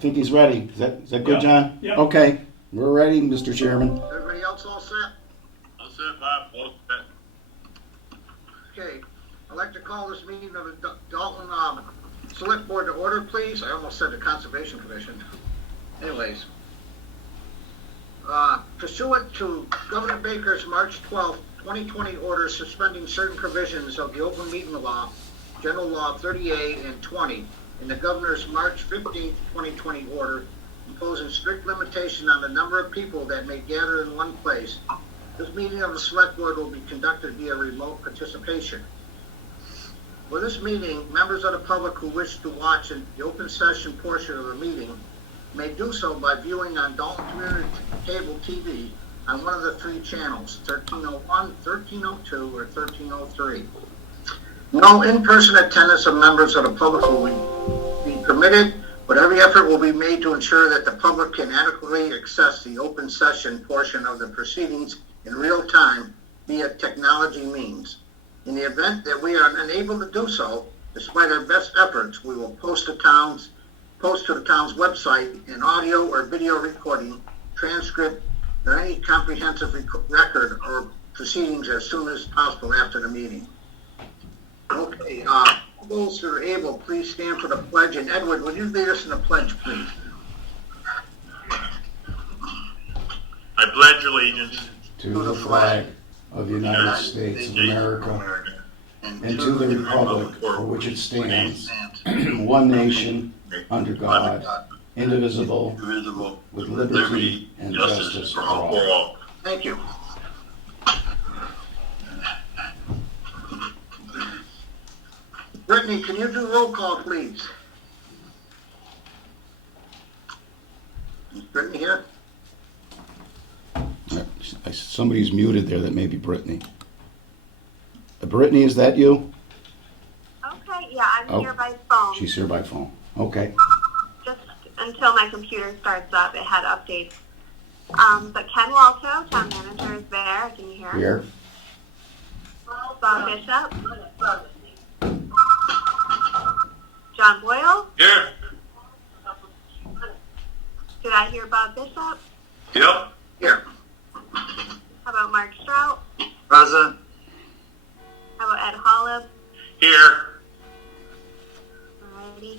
think he's ready. Is that good, Yep. John? Yep. Okay, we're ready, Mr. Chairman. Everybody else all set? All set, Bob. All set. Okay, I'd like to call this meeting of the Dalton Selectboard to order, please. I almost said the Conservation Commission. Anyways, pursuant to Governor Baker's March 12th, 2020 order suspending certain provisions of the Open Meeting Law, General Law 30A and 20, and the Governor's March 15th, 2020 order imposing strict limitation on the number of people that may gather in one place, this meeting of the Select Board will be conducted via remote participation. For this meeting, members of the public who wish to watch the open session portion of the meeting may do so by viewing on Dalton Community Cable TV on one of the three channels, 1301, 1302, or 1303. No in-person attendance of members of the public will be permitted, but every effort will be made to ensure that the public can adequately access the open session portion of the proceedings in real time via technology means. In the event that we are unable to do so, despite our best efforts, we will post to the town's website an audio or video recording, transcript, or any comprehensive record or proceedings as soon as possible after the meeting. Okay, those who are able, please stand for the pledge. And Edward, would you lead us in the pledge, please? I pledge allegiance To the flag of the United States of America and to the republic for which it stands, one nation, under God, indivisible, with liberty and justice for all. Thank you. Brittany, can you do roll call, please? Is Brittany here? Somebody's muted there. That may be Brittany. Brittany, is that you? Okay, yeah, I'm here by phone. She's here by phone. Okay. Just until my computer starts up, it had updates. But Ken Walto, town manager, is there. Can you hear him? Here. Bob Bishop. John Boyle. here. Did I hear Bob Bishop? Yep. Here. How about Mark Strout? Present. How about Ed Hollip? Here. Alrighty.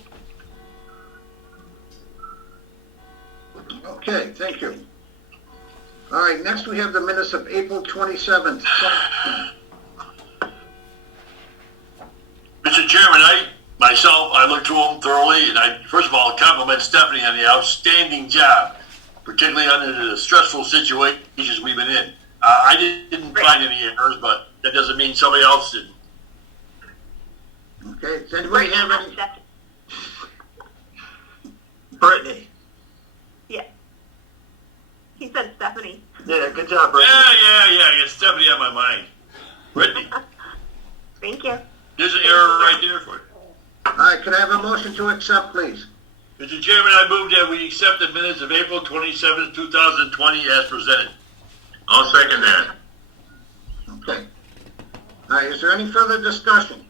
Okay, thank you. All right, next we have the minutes of April 27th. Mr. Chairman, I looked through them thoroughly, and I, first of all, compliment Stephanie on the outstanding job, particularly under the stressful situations we've been in. I didn't find any errors, but that doesn't mean somebody else did. Okay, does anybody have any? Brittany. Yeah. He said Stephanie. Yeah, good job, Brittany. Yeah, Stephanie on my mind. Brittany, Thank you. there's an error right there for you. All right, can I have a motion to accept, please? Mr. Chairman, I move that we accept the minutes of April 27th, 2020 as presented. I'll second that. Okay. All right, is there any further discussion?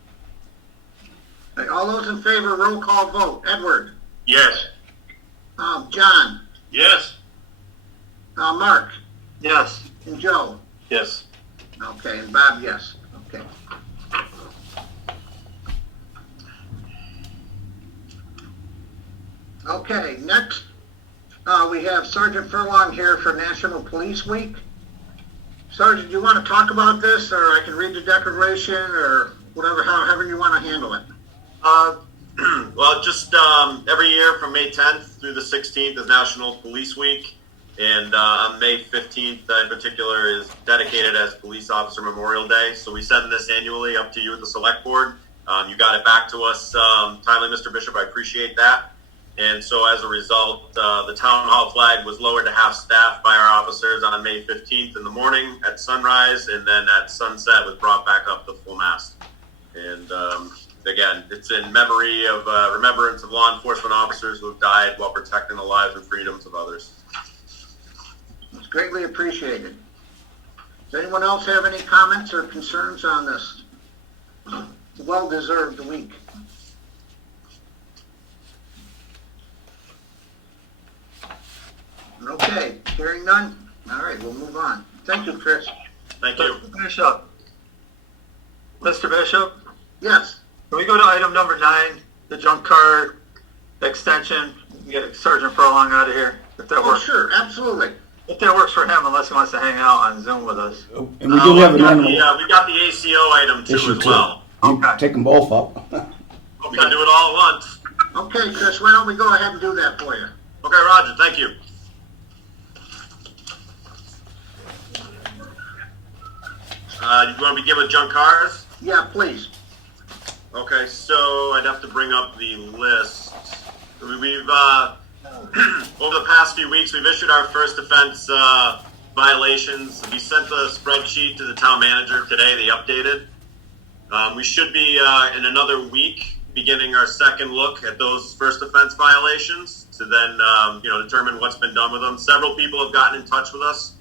All right, all those in favor, roll call vote. Edward? Yes. John? Yes. Mark? Yes. And Joe? Yes. Okay, and Bob, yes. Okay. Okay, next, we have Sergeant Furlong here for National Police Week. Sergeant, do you want to talk about this, or I can read the declaration, or whatever, however you want to handle it? Well, just every year from May 10th through the 16th is National Police Week, and on May 15th in particular is dedicated as Police Officer Memorial Day. So we send this annually up to you at the Select Board. You got it back to us timely, Mr. Bishop. I appreciate that. And so as a result, the town hall flag was lowered to half staff by our officers on May 15th in the morning at sunrise, and then at sunset was brought back up to full mast. And again, it's in memory of remembrance of law enforcement officers who have died while protecting the lives and freedoms of others. It's greatly appreciated. Does anyone else have any comments or concerns on this? It's a well-deserved week. Hearing none? All right, we'll move on. Thank you, Chris. Thank you. Bishop. Mr. Bishop, Yes. can we go to item number 9, the junk car extension? Get Sergeant Furlong out of here, if that Oh, works. sure, absolutely. If that works for him, unless he wants to hang out on Zoom with us. And we do have an animal we got the ACO item too issue as too. well. You Okay. Take them both up. We can do it all at once. Okay, Chris, why don't we go ahead and do that for you? Okay, Roger, thank you. You want to begin with junk cars? Yeah, please. Okay, so I'd have to bring up the list. We've over the past few weeks, we've issued our first offense violations. We sent the spreadsheet to the town manager today. They updated. We should be in another week beginning our second look at those first offense violations to then determine what's been done with them. Several people have gotten in touch with us.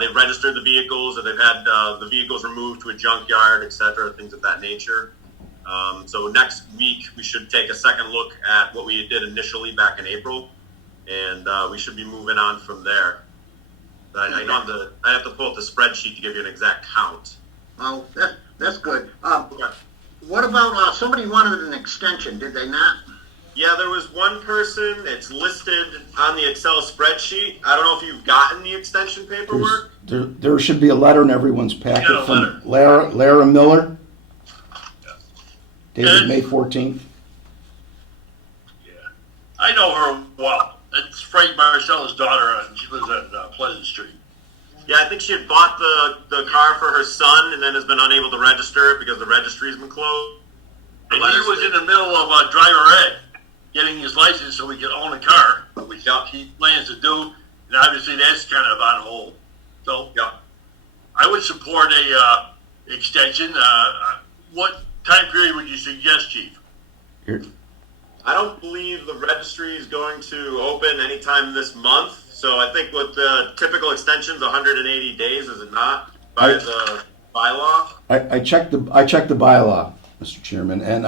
They've registered the vehicles, or they've had the vehicles removed to a junkyard, etc., things of that nature. So next week we should take a second look at what we did initially back in April, and we should be moving on from there. I have to pull up the spreadsheet to give you an exact count. Oh, that's good. Okay. What about, somebody wanted an extension, did they not? Yeah, there was one person. It's listed on the Excel spreadsheet. I don't know if you've gotten the extension paperwork. There should be a letter in everyone's packet Yeah, a from Lara Miller, dated Good. May 14th. Yeah. I know her well. It's Frank Marcella's daughter, and she lives on Pleasant Street. Yeah, I think she had bought the car for her son and then has been unable to register it because the registry's been closed. And he was in the middle of driver ed, getting his license so he could own a car, which he plans to do, and obviously that's kind of on hold. So, Yeah. I would support a extension. What time period would you suggest, Chief? I don't believe the registry is going to open anytime this month. So I think with the typical extensions, 180 days, is it not, by the bylaw? I checked the bylaw, Mr. Chairman, and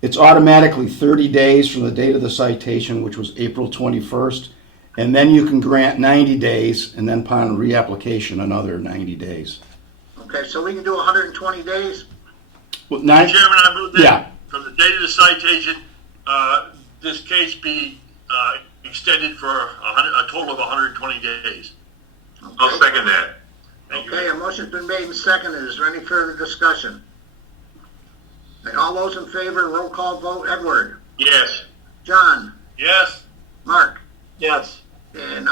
it's automatically 30 days from the date of the citation, which was April 21st, and then you can grant 90 days, and then upon reapplication, another 90 days. Okay, so we can do 120 days? Well, Chairman, I move that Yeah. from the date of the citation, this case be extended for a total of 120 days. Okay. second that. Thank Okay, you. a motion's been made and seconded. Is there any further discussion? Okay, all those in favor, roll call vote. Edward? Yes. John? Yes. Mark? Yes. And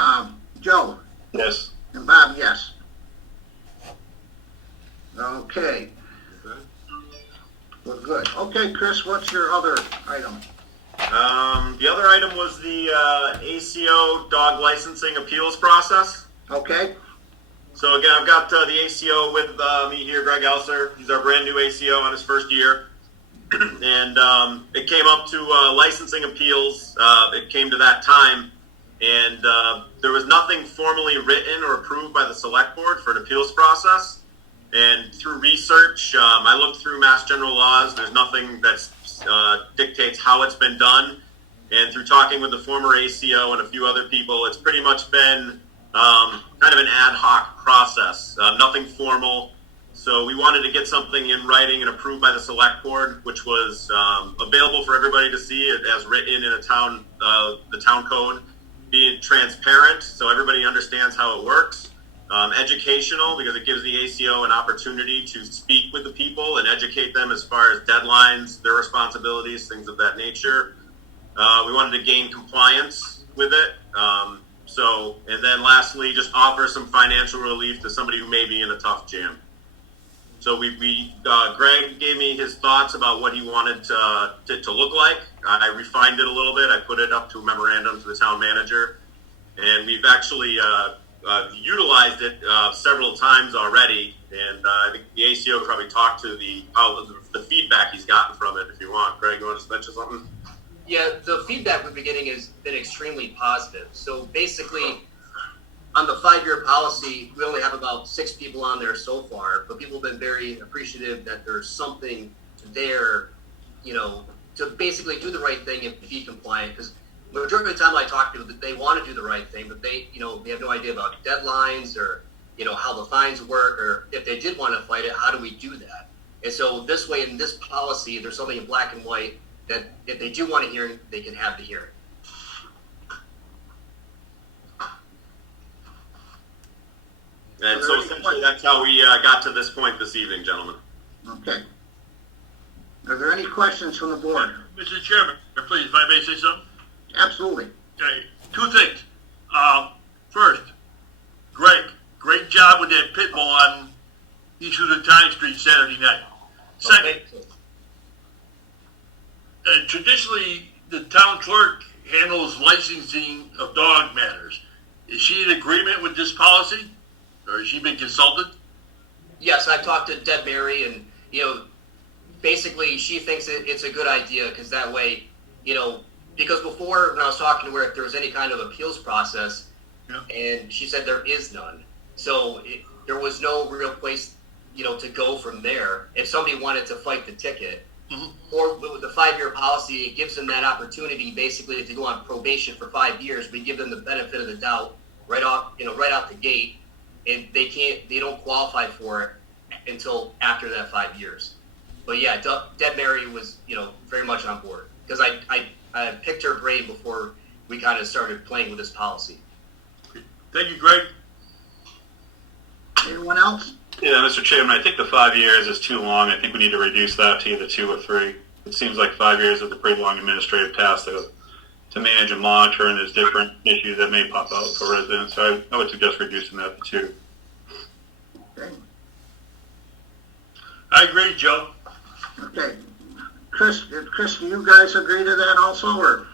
Joe? Yes. And Bob, yes. Okay. We're good. Okay, Chris, what's your other item? The other item was the ACO dog licensing appeals process. Okay, So again, I've got the ACO with me here, Greg Elser. He's our brand new ACO on his first year. And it came up to licensing appeals. It came to that time. And there was nothing formally written or approved by the select board for an appeals process. And through research, I looked through Mass General laws. There's nothing that dictates how it's been done. And through talking with the former ACO and a few other people, it's pretty much been kind of an ad hoc process, nothing formal. So we wanted to get something in writing and approved by the select board, which was available for everybody to see it as written in the town code, being transparent so everybody understands how it works. Educational, because it gives the ACO an opportunity to speak with the people and educate them as far as deadlines, their responsibilities, things of that nature. We wanted to gain compliance with it. And then lastly, just offer some financial relief to somebody who may be in a tough jam. So Greg gave me his thoughts about what he wanted to look like. I refined it a little bit. I put it up to a memorandum to the town manager. And we've actually utilized it several times already, and I think the ACO could probably talk to the feedback he's gotten from it. If you want, Greg, you want to mention something? Yeah, the feedback we've been getting has been extremely positive. So basically, on the 5-year policy, we only have about 6 people on there so far, but people have been very appreciative that there's something there, to basically do the right thing and be compliant. Because majority of the time I talk to them, they want to do the right thing, but they have no idea about deadlines or, how the fines work, or if they did want to fight it, how do we do that? And so this way, in this policy, there's something in black and white that if they do want a hearing, they can have the hearing. And so essentially that's how we got to this point this evening, gentlemen. Okay. Are there any questions from the board? Mr. Chairman, please, if I may say something? Absolutely. Okay, two things. First, Greg, great job with that pit bull on East Tyne Street Saturday night. Second, traditionally, the town clerk handles licensing of dog matters. Is she in agreement with this policy, or has she been consulted? Yes, I've talked to Deb Berry, and basically she thinks it's a good idea because that way, because before when I was talking to her, if there was any kind of appeals process, and she said there is none, so there was no real place, to go from there. If somebody wanted to fight the ticket, or with the 5-year policy, it gives them that opportunity basically to go on probation for 5 years. We give them the benefit of the doubt right out the gate, and they don't qualify for it until after that 5 years. But yeah, Deb Mary was, very much on board because I picked her brain before we kind of started playing with this policy. Thank you, Greg. Anyone else? Yeah, Mr. Chairman, I think the 5 years is too long. I think we need to reduce that to either 2 or 3. It seems like 5 years is a pretty long administrative task to manage and monitor, and there's different issues that may pop out for residents. So I would suggest reducing that to 2. Okay. I agree, Joe. Okay. Chris, do you guys agree to that also, or?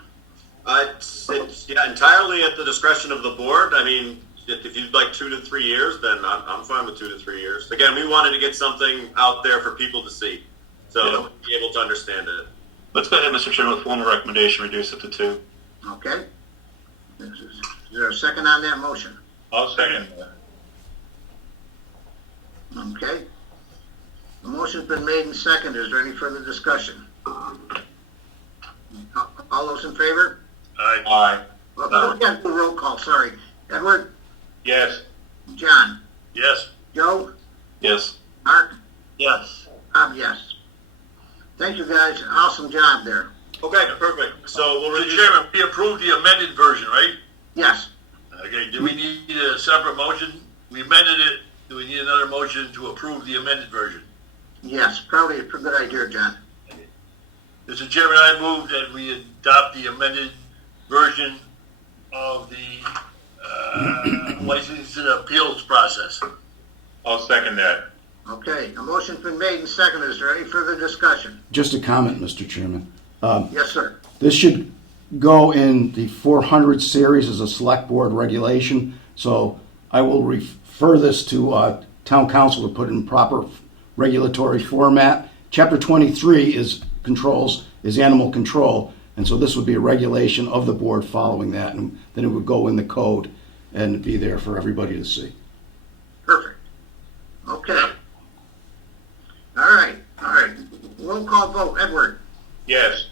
It's entirely at the discretion of the board. I mean, if you'd like 2 to 3 years, then I'm fine with 2 to 3 years. Again, we wanted to get something out there for people to see, so be able to understand it. Let's go ahead, Mr. Chairman, with formal recommendation, reduce it to 2. Okay. Is there a second on that motion? I'll second that. Okay. The motion's been made and seconded. Is there any further discussion? All those in favor? Aye. Aye. Well, we got the roll call, sorry. Edward? Yes. John? Yes. Joe? Yes. Mark? Yes. Bob, yes. Thank you, guys. Awesome job there. Okay, perfect. So we'll Mr. reduce. Chairman, we approved the amended version, right? Yes. Okay, do we need a separate motion? We amended it. Do we need another motion to approve the amended version? Yes, probably a pretty good idea, John. Mr. Chairman, I move that we adopt the amended version of the license and appeals process. I'll second that. Okay, a motion's been made and seconded. Is there any further discussion? Just a comment, Mr. Chairman. Yes, sir. This should go in the 400 series as a select board regulation, so I will refer this to town council to put in proper regulatory format. Chapter 23 is animal control, and so this would be a regulation of the board following that, and then it would go in the code and be there for everybody to see. Perfect. Okay. All right. Roll call vote. Edward? Yes.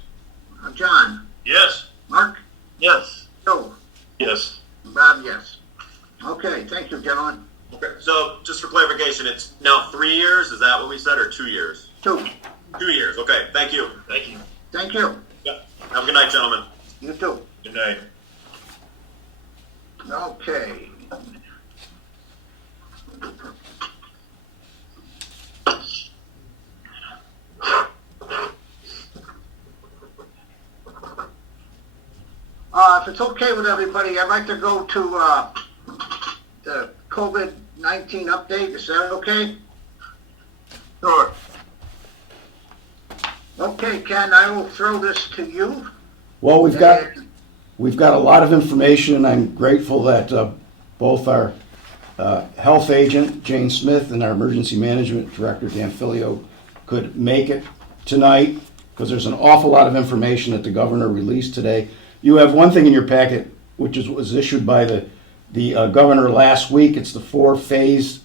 John? Yes. Mark? Yes. Joe? Yes. Bob, yes. Okay, thank you, gentlemen. Okay, so just for clarification, it's now 3 years. Is that what we said, or 2 years? 2. 2 years. Okay, thank you. Thank you. Thank you. Yeah. Have a good night, gentlemen. You too. Good night. Okay. If it's okay with everybody, I'd like to go to the COVID-19 update. Is that okay? Sure. Okay, Ken, I will throw this to you. Well, we've got a lot of information, and I'm grateful that both our health agent, Jane Smith, and our emergency management director, Dan Filio, could make it tonight, because there's an awful lot of information that the governor released today. You have one thing in your packet, which was issued by the governor last week. It's the 4-phase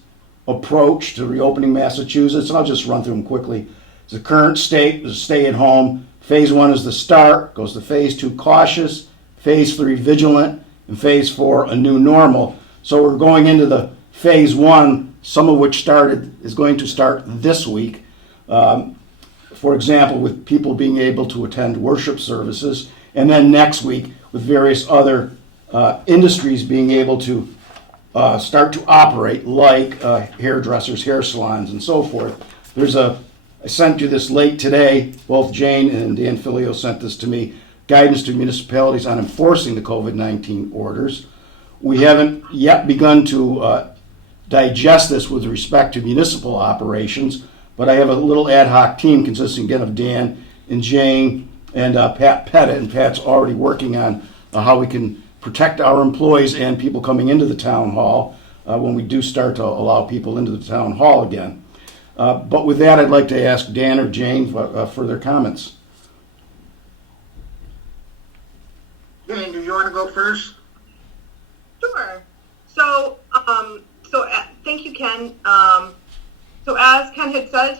approach to reopening Massachusetts, and I'll just run through them quickly. The current state is stay at home. Phase 1 is the start, goes to phase 2 cautious, phase 3 vigilant, and phase 4 a new normal. So we're going into the phase 1, some of which is going to start this week. For example, with people being able to attend worship services, and then next week with various other industries being able to start to operate, like hairdressers, hair salons, and so forth. I sent you this late today. Both Jane and Dan Filio sent this to me. Guidance to municipalities on enforcing the COVID-19 orders. We haven't yet begun to digest this with respect to municipal operations, but I have a little ad hoc team consisting again of Dan and Jane and Pat Pettit, and Pat's already working on how we can protect our employees and people coming into the town hall when we do start to allow people into the town hall again. But with that, I'd like to ask Dan or Jane for further comments. Jane, do you want to go first? Sure. So, thank you, Ken. So as Ken had said,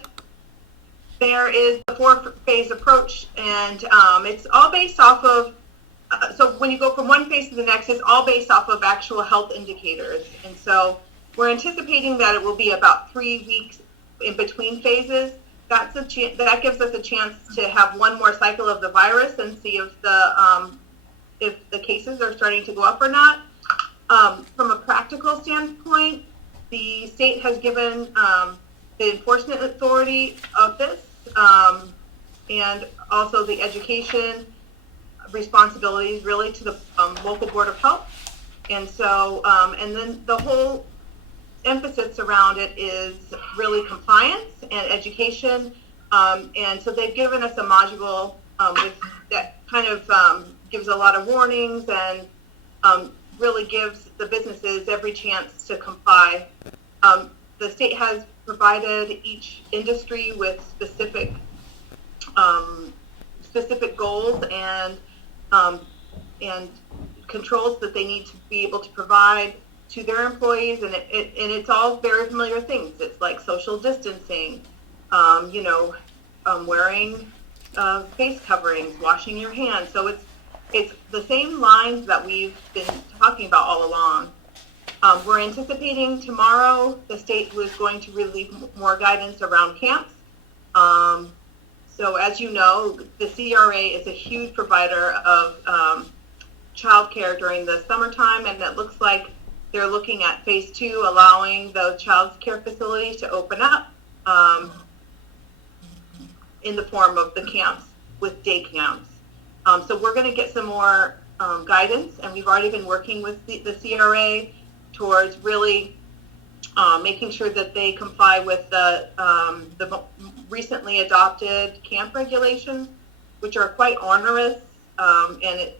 there is the 4-phase approach, and it's all based off of, so when you go from one phase to the next, it's all based off of actual health indicators. And so we're anticipating that it will be about 3 weeks in between phases. That gives us a chance to have one more cycle of the virus and see if the cases are starting to go up or not. From a practical standpoint, the state has given the enforcement authority of this and also the education responsibilities really to the local board of health. And so, and then the whole emphasis around it is really compliance and education. And so they've given us a module that kind of gives a lot of warnings and really gives the businesses every chance to comply. The state has provided each industry with specific goals and controls that they need to be able to provide to their employees, and it's all very familiar things. It's like social distancing, wearing face coverings, washing your hands. So it's the same lines that we've been talking about all along. We're anticipating tomorrow the state was going to release more guidance around camps. So as you know, the CRA is a huge provider of childcare during the summertime, and it looks like they're looking at phase 2, allowing those child care facilities to open up in the form of the camps with day camps. So we're going to get some more guidance, and we've already been working with the CRA towards really making sure that they comply with the recently adopted camp regulations, which are quite onerous. And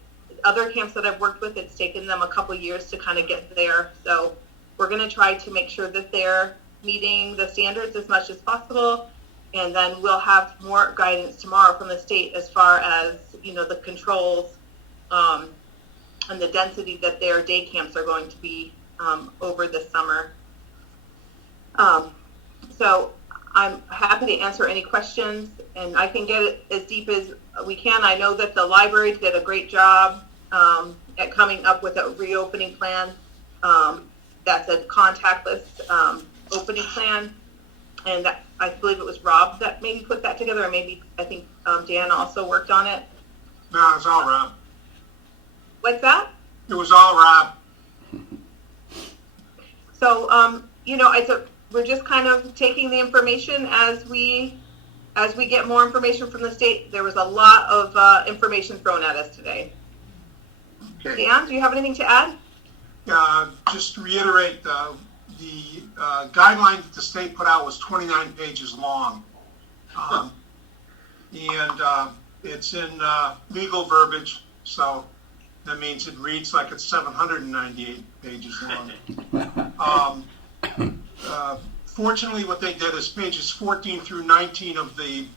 other camps that I've worked with, it's taken them a couple years to kind of get there. So we're going to try to make sure that they're meeting the standards as much as possible. And then we'll have more guidance tomorrow from the state as far as, the controls and the density that their day camps are going to be over the summer. So I'm happy to answer any questions, and I can get it as deep as we can. I know that the library did a great job at coming up with a reopening plan. That's a contactless opening plan, and that, I believe it was Rob that maybe put that together, or maybe I think Dan also worked on it. No, it was all Rob. What's that? It was all Rob. So, we're just kind of taking the information as we get more information from the state. There was a lot of information thrown at us today. Okay. Dan, do you have anything to add? Just to reiterate, the guideline that the state put out was 29 pages long. And it's in legal verbiage, so that means it reads like it's 798 pages long. Fortunately, what they did is pages 14 through 19 of the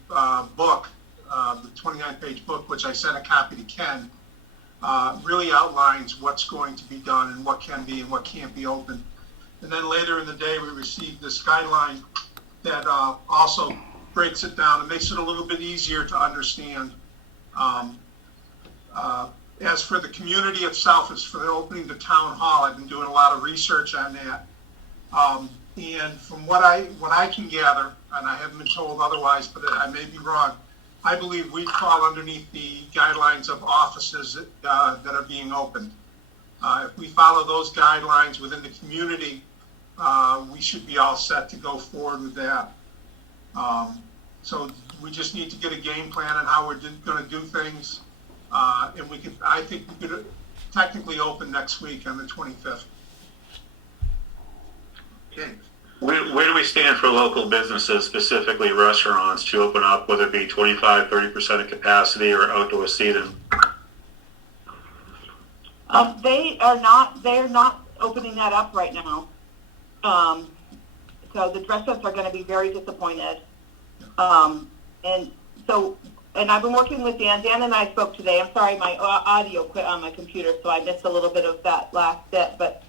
book, the 29-page book, which I sent a copy to Ken, really outlines what's going to be done and what can be and what can't be open. And then later in the day, we received this guideline that also breaks it down and makes it a little bit easier to understand. As for the community itself, as for the opening the town hall, I've been doing a lot of research on that. And from what I can gather, and I haven't been told otherwise, but I may be wrong, I believe we fall underneath the guidelines of offices that are being opened. If we follow those guidelines within the community, we should be all set to go forward with that. So we just need to get a game plan on how we're going to do things. And I think we could technically open next week on the 25th. Okay. Where do we stand for local businesses, specifically restaurants, to open up, whether it be 25, 30% of capacity or outdoor seating? They are not opening that up right now. So the restaurants are going to be very disappointed. And I've been working with Dan. Dan and I spoke today. I'm sorry, my audio quit on my computer, so I missed a little bit of that last bit. But,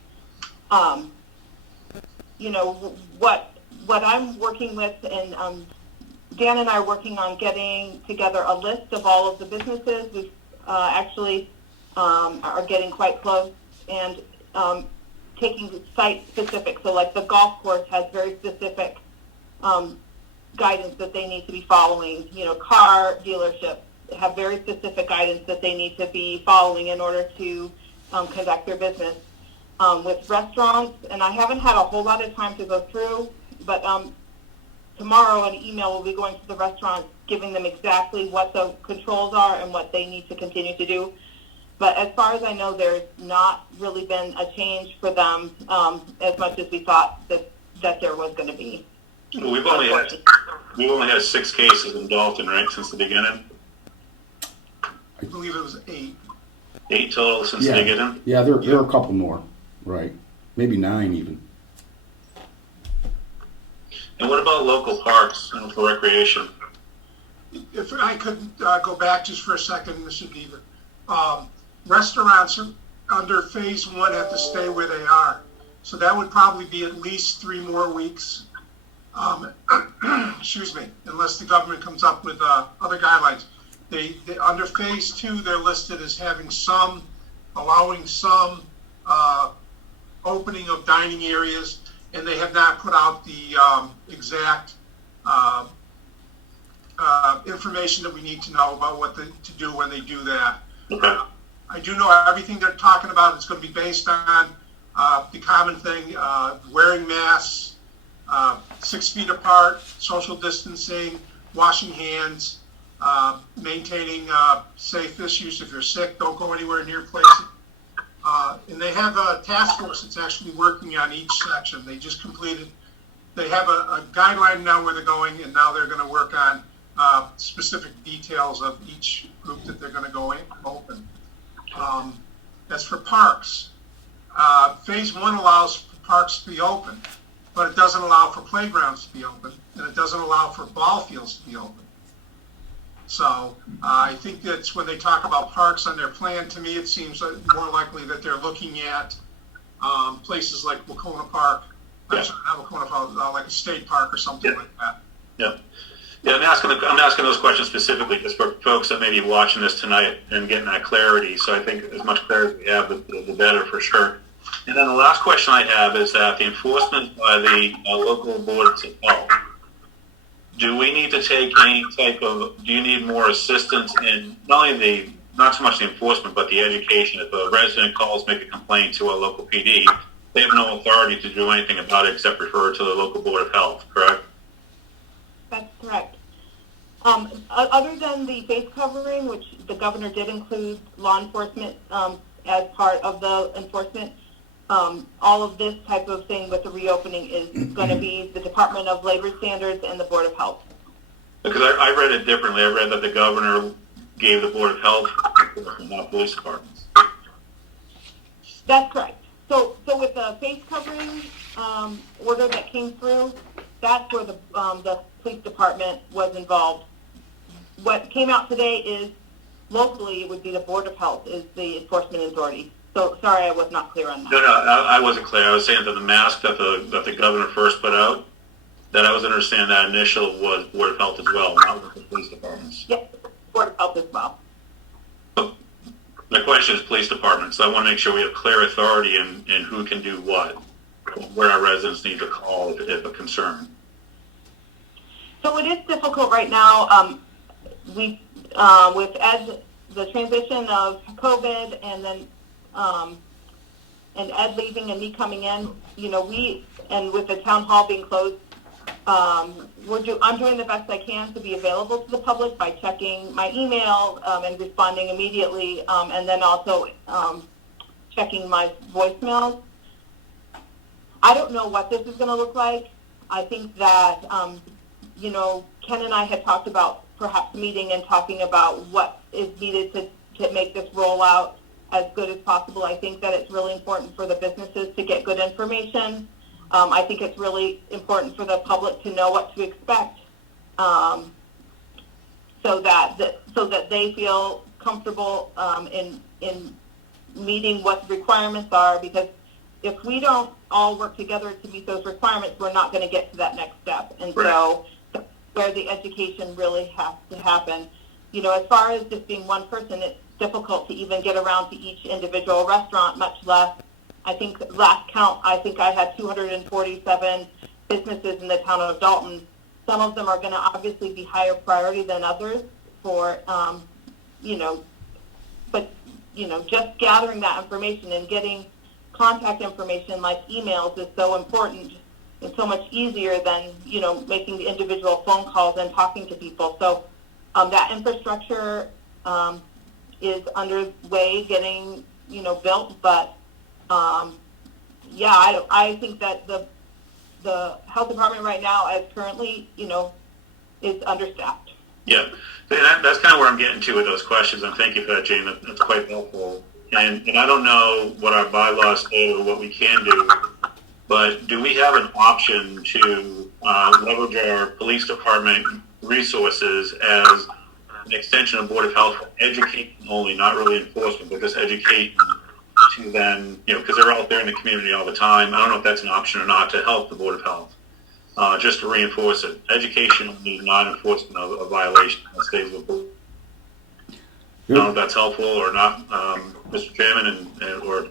you know, what I'm working with, and Dan and I are working on getting together a list of all of the businesses. We actually are getting quite close, and taking site specific. So like the golf course has very specific guidance that they need to be following. You know, car dealerships have very specific guidance that they need to be following in order to conduct their business. With restaurants, and I haven't had a whole lot of time to go through, but tomorrow an email will be going to the restaurants giving them exactly what the controls are and what they need to continue to do. But as far as I know, there's not really been a change for them as much as we thought that there was going to be. We've only had 6 cases in Dalton, right, since the beginning? I believe it was 8. 8 total since the beginning? Yeah, there are a couple more, right? Maybe 9 even. And what about local parks and for recreation? If I could go back just for a second, Mr. Deaver. Restaurants under phase 1 have to stay where they are. So that would probably be at least 3 more weeks. Excuse me, unless the government comes up with other guidelines. They under phase 2, they're listed as allowing some opening of dining areas, and they have not put out the exact information that we need to know about what to do when they do that. Okay. I do know everything they're talking about is going to be based on the common thing, wearing masks, 6 feet apart, social distancing, washing hands, maintaining safe issues. If you're sick, don't go anywhere near places. And they have a task force that's actually working on each section. They just completed, they have a guideline now where they're going, and now they're going to work on specific details of each group that they're going to go in, open. As for parks, phase 1 allows for parks to be open, but it doesn't allow for playgrounds to be open, and it doesn't allow for ball fields to be open. So I think that's when they talk about parks on their plan, to me it seems more likely that they're looking at places like Wacona Park, not Wacona Park, like a state park or something like that. Yeah. Yeah, I'm asking those questions specifically just for folks that may be watching this tonight and getting that clarity. So I think as much clarity we have, the better for sure. And then the last question I have is that the enforcement by the local boards of health, do we need to take any type of, do you need more assistance in not so much the enforcement, but the education? If a resident calls, make a complaint to a local PD, they have no authority to do anything about it except refer to the local board of health, correct? That's correct. Other than the face covering, which the governor did include law enforcement as part of the enforcement, all of this type of thing with the reopening is going to be the Department of Labor Standards and the Board of Health. Because I read it differently. I read that the governor gave the Board of Health, not police departments. That's correct. So with the face covering order that came through, that's where the police department was involved. What came out today is locally it would be the Board of Health is the enforcement authority. So sorry, I was not clear on that. No, I wasn't clear. I was saying that the mask that the governor first put out, that I was understanding that initial was Board of Health as well, not with the police departments. Yes, Board of Health as well. My question question is police department, so I want to make sure we have clear authority in who can do what, where our residents need to call if a concern. So it is difficult right now. We with Ed, the transition of COVID, and then and Ed leaving and me coming in. And with the town hall being closed, I'm doing the best I can to be available to the public by checking my email and responding immediately, and then also checking my voicemails. I don't know what this is going to look like. I think that, Ken and I had talked about perhaps meeting and talking about what is needed to make this roll out as good as possible. I think that it's really important for the businesses to get good information. I think it's really important for the public to know what to expect, so that they feel comfortable in meeting what the requirements are. Because if we don't all work together to meet those requirements, we're not going to get to that next step. And right. So that's where the education really has to happen. As far as just being one person, it's difficult to even get around to each individual restaurant, much less. I think last count, I had 247 businesses in the town of Dalton. Some of them are going to obviously be higher priority than others for, just gathering that information and getting contact information like emails is so important and so much easier than, making the individual phone calls and talking to people. So that infrastructure is underway, getting, built, but I think that the health department right now, as currently, is understaffed. Yeah, that's kind of where I'm getting to with those questions, and thank you for that, Jane. That's quite helpful. And I don't know what our bylaws say or what we can do, but do we have an option to leverage our police department resources as an extension of Board of Health for education only, not really enforcement, but just education to then, because they're out there in the community all the time. I don't know if that's an option or not to help the Board of Health, just to reinforce it. Education only, not enforcement of a violation that stays with the board. I don't know if that's helpful or not, Mr. Chairman, or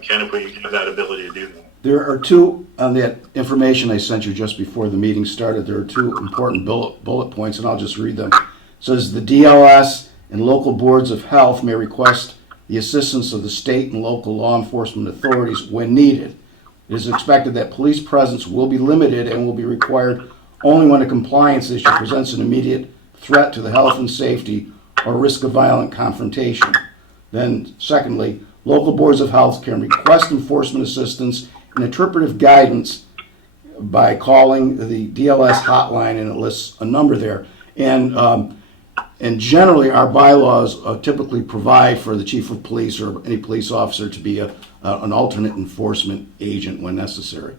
Ken, if we have that ability to do that. There are two, on that information I sent you just before the meeting started, there are two important bullet points, and I'll just read them. It says the DLS and local boards of health may request the assistance of the state and local law enforcement authorities when needed. It is expected that police presence will be limited and will be required only when a compliance issue presents an immediate threat to the health and safety or risk of violent confrontation. Then, secondly, local boards of health can request enforcement assistance and interpretive guidance by calling the DLS hotline, and it lists a number there. And generally, our bylaws typically provide for the chief of police or any police officer to be an alternate enforcement agent when necessary.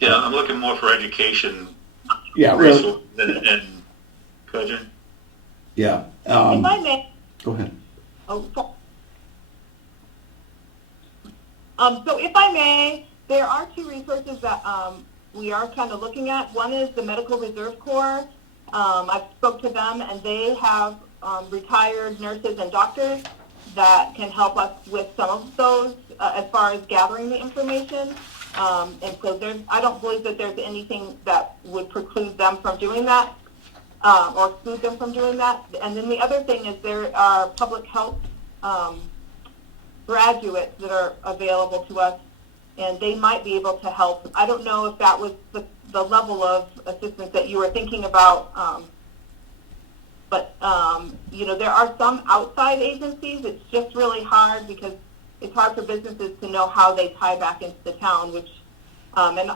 Yeah, I'm looking more for education. Yeah, really. And Coach? Yeah. If I may. Go ahead. So if I may, there are two resources that we are kind of looking at. One is the Medical Reserve Corps. I've spoke to them, and they have retired nurses and doctors that can help us with some of those as far as gathering the information. And so I don't believe that there's anything that would preclude them from doing that or exclude them from doing that. And then the other thing is there are public health graduates that are available to us, and they might be able to help. I don't know if that was the level of assistance that you were thinking about, but there are some outside agencies. It's just really hard because it's hard for businesses to know how they tie back into the town, and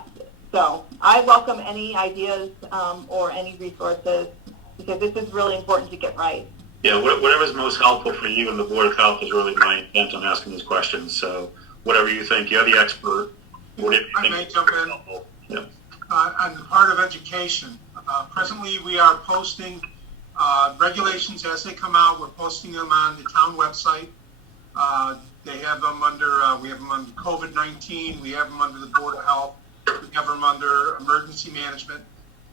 so I welcome any ideas or any resources because this is really important to get right. Yeah, whatever's most helpful for you and the Board of Health is really my intent on asking these questions. So whatever you think, you're the expert. Whatever you I think may is jump in. helpful. Yeah. On the part of education, presently we are posting regulations as they come out. We're posting them on the town website. They have them we have them under COVID-19. We have them under the Board of Health. We have them under emergency management.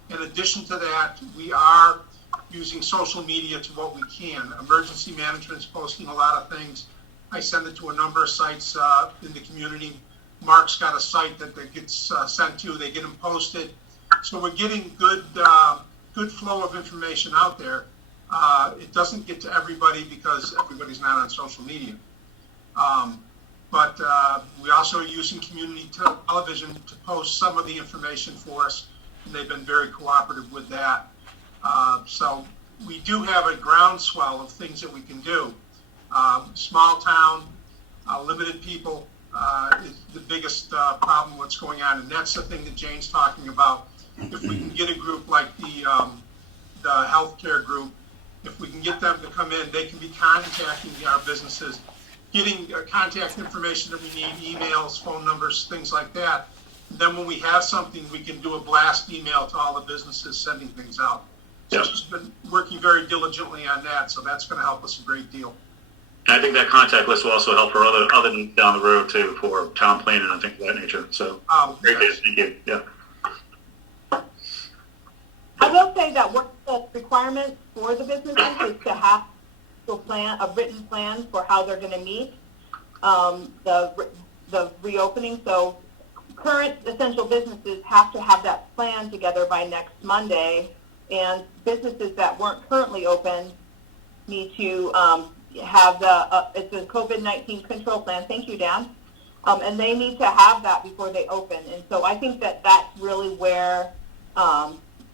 In addition to that, we are using social media to what we can. Emergency management's posting a lot of things. I send it to a number of sites in the community. Mark's got a site that gets sent to. They get them posted. So we're getting good flow of information out there. It doesn't get to everybody because everybody's not on social media. But we also are using community television to post some of the information for us, and they've been very cooperative with that. So we do have a groundswell of things that we can do. Small town, limited people is the biggest problem what's going on, and that's the thing that Jane's talking about. If we can get a group like the healthcare group, if we can get them to come in, they can be contacting our businesses, getting contact information that we need, emails, phone numbers, things like that. And then when we have something, we can do a blast email to all the businesses sending things out. So she's been working very diligently on that, so that's going to help us a great deal. And I think that contact list will also help for other needs down the road too, for town planning and things of that nature. So great, Yes. thank you. Yeah. I will say that one of the requirements for the businesses is to have a written plan for how they're going to meet the reopening. So current essential businesses have to have that plan together by next Monday, and businesses that weren't currently open need to have it's a COVID-19 control plan. Thank you, Dan. And they need to have that before they open. And so I think that that's really where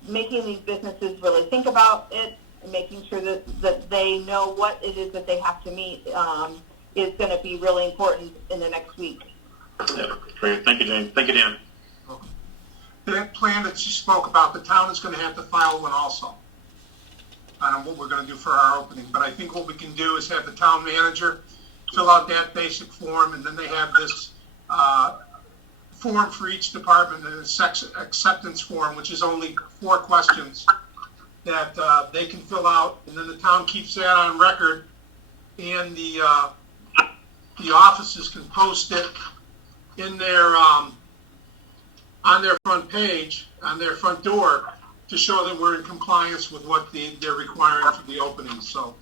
making these businesses really think about it and making sure that they know what it is that they have to meet is going to be really important in the next week. Yeah, great. Thank you, Jane. Thank you, Dan. That plan that you spoke about, the town is going to have to file one also on what we're going to do for our opening. But I think what we can do is have the town manager fill out that basic form, and then they have this form for each department, and an acceptance form, which is only 4 questions that they can fill out, and then the town keeps that on record, and the offices can post it in their on their front page, on their front door, to show that we're in compliance with what they're requiring for the opening. So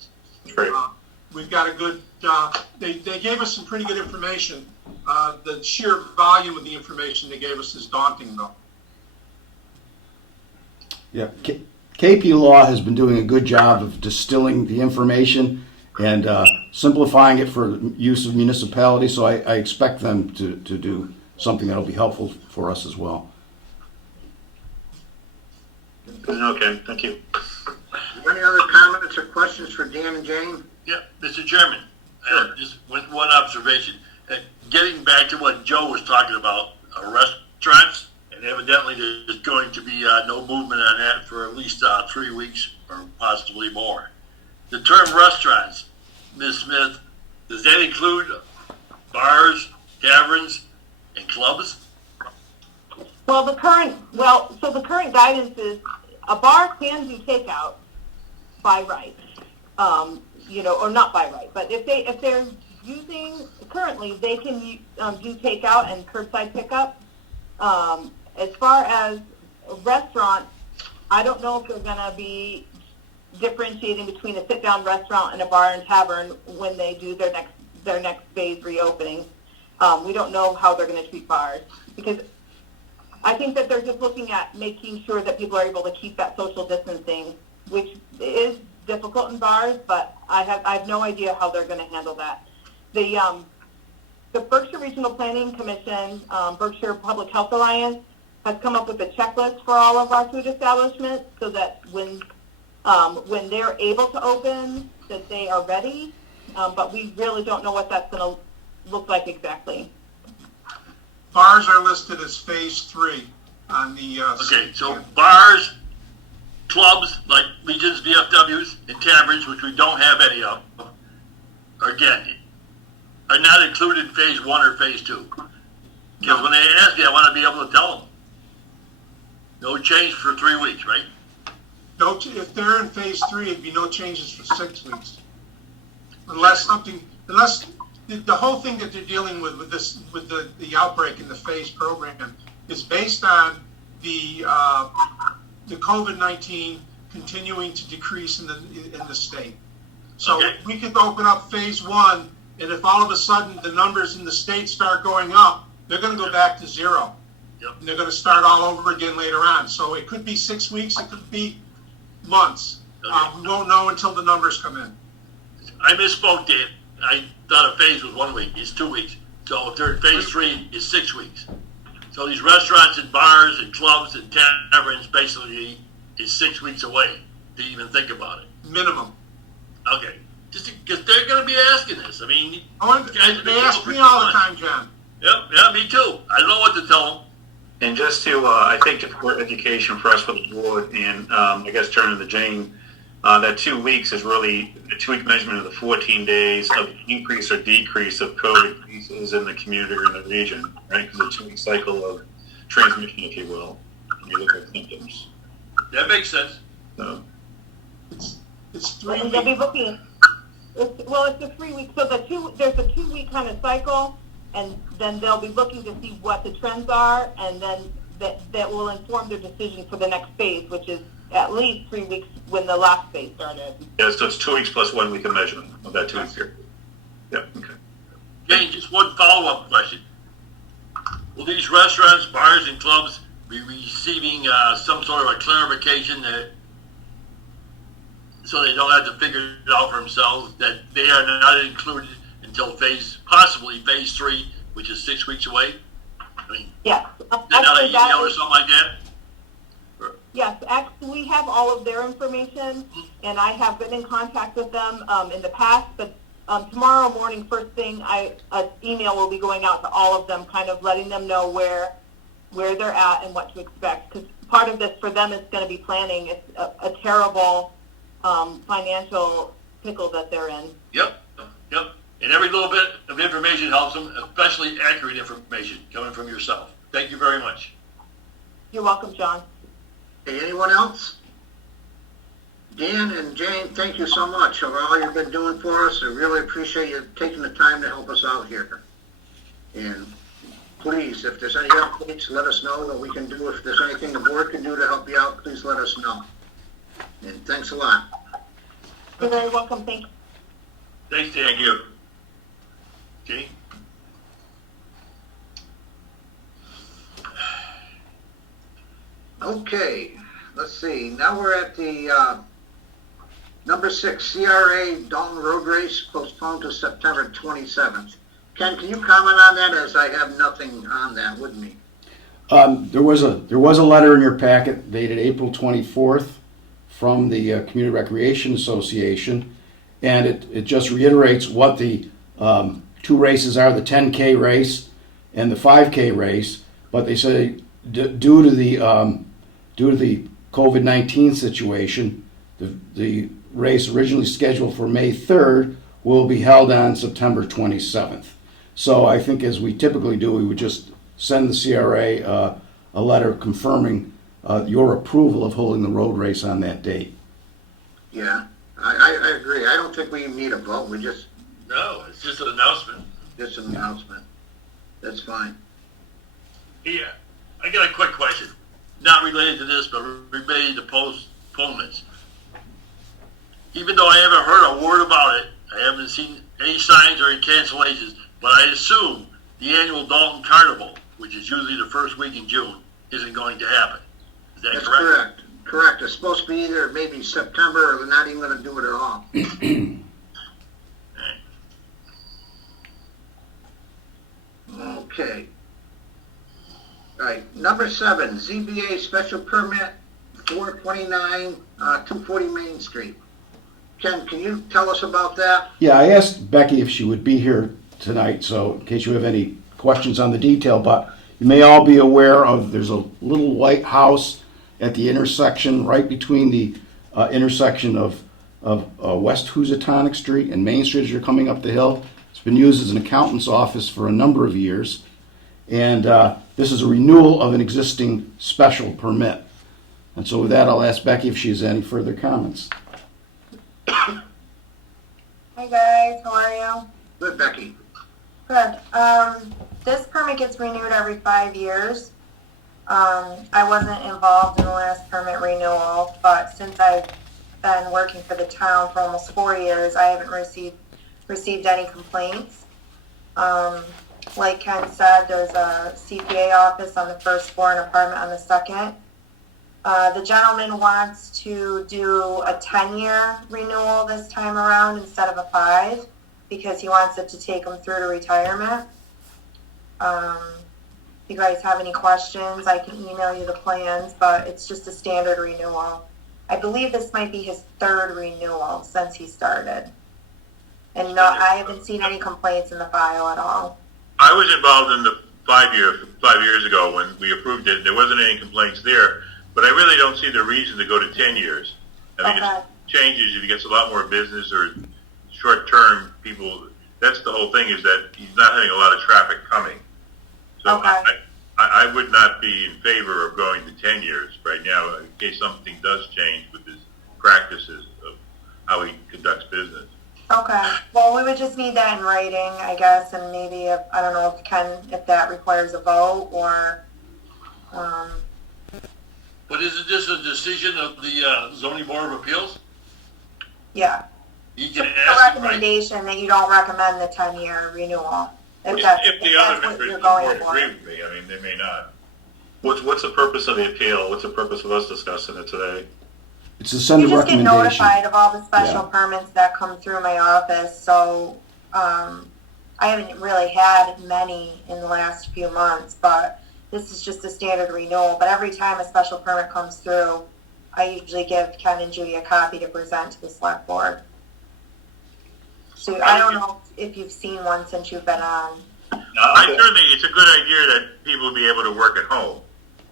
we've got a good, they gave us some pretty good information. The sheer volume of the information they gave us is daunting, though. Yeah, KP Law has been doing a good job of distilling the information and simplifying it for use of municipalities, so I expect them to do something that'll be helpful for us as well. Okay, thank you. Any other comments or questions for Dan and Jane? Yeah, Mr. Chairman, just one observation. Getting back to what Joe was talking about, restaurants, and evidently there's going to be no movement on that for at least 3 weeks or possibly more. The term restaurants, Ms. Smith, does that include bars, taverns, and clubs? Well, the current guidance is a bar can do takeout by right, or not by right, but if they're using currently, they can do takeout and curbside pickup. As far as restaurants, I don't know if they're going to be differentiating between a sit-down restaurant and a bar and tavern when they do their next phase reopening. We don't know how they're going to treat bars, because I think that they're just looking at making sure that people are able to keep that social distancing, which is difficult in bars, but I have no idea how they're going to handle that. The Berkshire Regional Planning Commission, Berkshire Public Health Alliance, has come up with a checklist for all of our food establishments so that when they're able to open, that they are ready. But we really don't know what that's going to look like exactly. Bars are listed as phase 3 on the. Okay, so bars, clubs like Legion's, VFWs, and taverns, which we don't have any of, again, are not included in phase 1 or phase 2. Because when they ask me, I want to be able to tell them. No change for 3 weeks, right? No, if they're in phase 3, it'd be no changes for 6 weeks, unless the whole thing that they're dealing with the outbreak in the phase program is based on the COVID-19 continuing to decrease in the state. So Okay. we could open up phase one, and if all of a sudden the numbers in the state start going up, they're going to go back to zero. Yep. And they're going to start all over again later on. So it could be 6 weeks, it could be months. Okay. We won't know until the numbers come in. I misspoke, Dan. I thought a phase was 1 week. It's 2 weeks. So if they're in phase 3, it's 6 weeks. So these restaurants and bars and clubs and taverns basically is 6 weeks away to even think about it. Minimum. Okay. Just because they're going to be asking this. I mean, Oh, they ask me all the time, John. Yeah, me too. I don't know what to tell them. And just to, I think, for education for us for the board, and I guess turning to Jane, that 2 weeks is really a 2-week measurement of the 14 days of increase or decrease of COVID cases in the community or in the region, right? Because it's a 2-week cycle of transmission, if you will, when you look at symptoms. That makes sense. So, It's 3 And they'll be weeks. looking, it's a 3 week, so there's a 2 week kind of cycle, and then they'll be looking to see what the trends are, and then that will inform their decision for the next phase, which is at least 3 weeks when the last phase started. yeah, so it's 2 weeks plus 1 week of measurement of that 2 week period. Yep, okay. Jane, just one follow-up question. Will these restaurants, bars, and clubs be receiving some sort of a clarification that, so they don't have to figure it out for themselves, that they are not included until possibly phase 3, which is 6 weeks away? I mean, Yes. is that not an email or something like that? Yes, actually, we have all of their information, and I have been in contact with them in the past, but tomorrow morning, first thing, an email will be going out to all of them, kind of letting them know where they're at and what to expect. Because part of this for them is going to be planning. It's a terrible financial pickle that they're in. Yep. And every little bit of information helps them, especially accurate information coming from yourself. Thank you very much. You're welcome, John. Okay, anyone else? Dan and Jane, thank you so much for all you've been doing for us. I really appreciate you taking the time to help us out here. And please, if there's any updates, let us know what we can do. If there's anything the board can do to help you out, please let us know. And thanks a lot. You're very welcome. Thank you. Thanks, Dan. Thank you. Jane? Okay, let's see. Now we're at the number 6, CRA Dalton Road Race, postponed to September 27th. Ken, can you comment on that, as I have nothing on that with me? There was a letter in your packet dated April 24th from the Community Recreation Association, and it just reiterates what the 2 races are, the 10K race and the 5K race. But they say due to the COVID-19 situation, the race originally scheduled for May 3rd will be held on September 27th. So I think, as we typically do, we would just send the CRA a letter confirming your approval of holding the road race on that date. Yeah, I agree. I don't think we need a vote. We just No, it's just an announcement. an announcement. That's fine. Yeah, I got a quick question. Not related to this, but related to postponements. Even though I haven't heard a word about it, I haven't seen any signs or any cancellations, but I assume the annual Dalton Carnival, which is usually the first week in June, isn't going to happen. Is that That's correct? correct. Correct. It's supposed to be either maybe September, or they're not even going to do it at all. Okay. All right, number 7, ZBA special permit 429, 240 Main Street. Ken, can you tell us about that? Yeah, I asked Becky if she would be here tonight, so in case you have any questions on the detail, but you may all be aware of, there's a little white house at the intersection, right between the intersection of West Housatonic Street and Main Street as you're coming up the hill. It's been used as an accountant's office for a number of years, and this is a renewal of an existing special permit. And so with that, I'll ask Becky if she has any further comments. Hi guys, how are you? Good, Becky. Good. This permit gets renewed every 5 years. I wasn't involved in the last permit renewal, but since I've been working for the town for almost 4 years, I haven't received any complaints. Like Ken said, there's a CPA office on the first floor and apartment on the second. The gentleman wants to do a 10-year renewal this time around instead of a 5 because he wants it to take him through to retirement. If you guys have any questions, I can email you the plans, but it's just a standard renewal. I believe this might be his 3rd renewal since he started. And I haven't seen any complaints in the file at all. I was involved in the 5 years ago when we approved it. There wasn't any complaints there, but I really don't see the reason to go to 10 years. I think it changes if he gets a lot more business or short-term people. That's the whole thing, is that he's not having a lot of traffic coming. So I would not be in favor of going to 10 years right now in case something does change with his practices of how he conducts business. Okay. Well, we would just need that in writing, I guess, and maybe I don't know if that requires a vote or. But isn't this a decision of the zoning board of appeals? Yeah. He can A ask, right? recommendation that you don't recommend the 10-year renewal. If the other members of the board agree with me, I mean, they may not. What's the purpose of the appeal? What's the purpose of us discussing it today? It's to send a You just get recommendation. notified of all the special Yeah. permits that come through my office, so I haven't really had many in the last few months, but this is just a standard renewal. But every time a special permit comes through, I usually give Ken and Judy a copy to present to the select board. So I don't know if you've seen one since you've been on. I certainly, it's a good idea that people will be able to work at home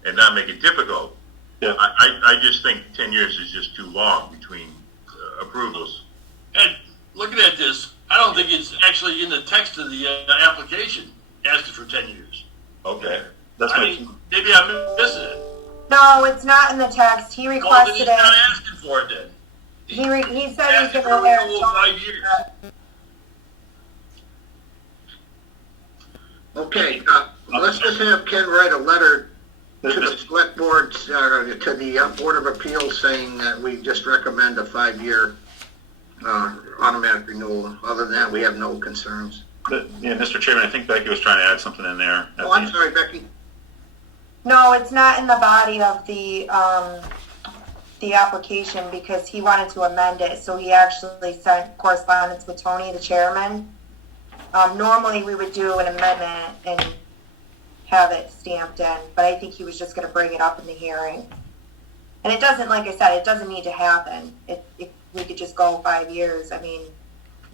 and not make it difficult. Yeah. I just think 10 years is just too long between approvals. And looking at this, I don't think it's actually in the text of the application asking for 10 years. Okay. That's Maybe I'm missing it. No, it's not in the text. He Well, then requested he's not it. asking for it then. He said he's Asking for going a to renewal of 5 years. Okay, let's just have Ken write a letter to the select board, to the Board of Appeals saying that we just recommend a 5-year automatic renewal. Other than that, we have no concerns. Yeah, Mr. Chairman, I think Becky was trying to add something in there. Oh, I'm sorry, Becky. No, it's not in the body of the application because he wanted to amend it, so he actually sent correspondence with Tony, the chairman. Normally, we would do an amendment and have it stamped in, but I think he was just going to bring it up in the hearing. And it doesn't, like I said, it doesn't need to happen. If we could just go 5 years, I mean,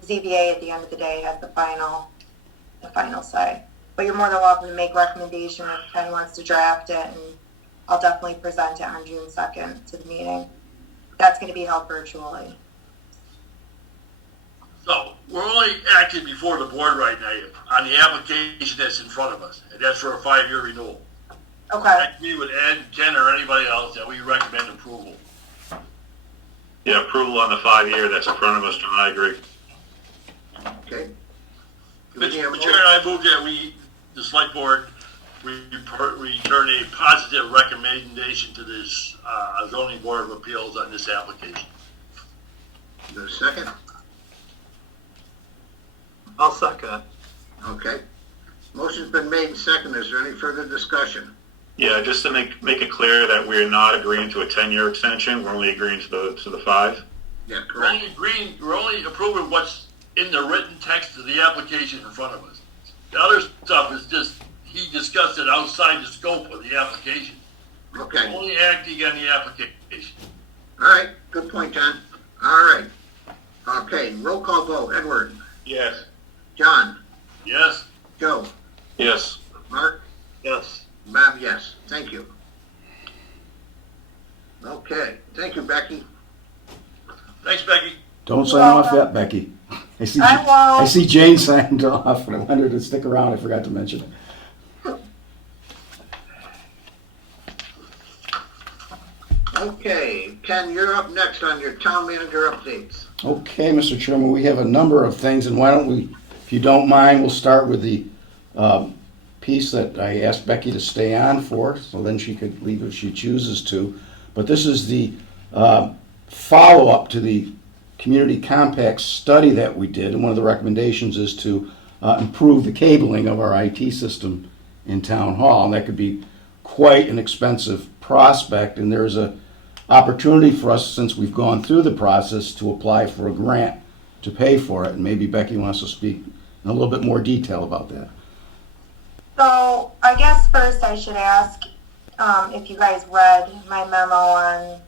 ZBA at the end of the day has the final say. But you're more than welcome to make recommendation if Ken wants to draft it, and I'll definitely present it on June 2nd to the meeting. That's going to be held virtually. So, we're only acting before the board right now on the application that's in front of us, and that's for a 5-year renewal. Okay. I agree with Ed, Ken, or anybody else that we recommend approval. Yeah, approval on the 5-year that's in front of us, John, I agree. Okay. Mr. Chair, I move that the select board, return a positive recommendation to this zoning board of appeals on this application. Is there a second? I'll second it. Okay. Motion's been made and seconded. Is there any further discussion? Yeah, just to make it clear that we're not agreeing to a 10-year extension, we're only agreeing to the 5. Yeah, We're only approving what's in the written text of the application in front of us. The other stuff is just, he discussed it outside the scope of the application. Okay. We're only acting on the application. All right. Good point, John. All right. Okay. Roll call vote. Edward. Yes. John. Yes. Joe. Yes. Mark. Yes. Bob, yes. Thank you. Okay. Thank you, Becky. Thanks, Becky. Don't sign off yet, Becky. I won't. see Jane signed off, and I wanted to stick around. I forgot to mention it. Okay. Ken, you're up next on your town manager updates. Okay, Mr. Chairman, we have a number of things, and why don't we, if you don't mind, we'll start with the piece that I asked Becky to stay on for, so then she could leave if she chooses to. But this is the follow-up to the community compact study that we did, and one of the recommendations is to improve the cabling of our IT system in Town Hall, and that could be quite an expensive prospect, and there's a opportunity for us, since we've gone through the process, to apply for a grant to pay for it, and maybe Becky wants to speak in a little bit more detail about that. So I guess first I should ask if you guys read my memo on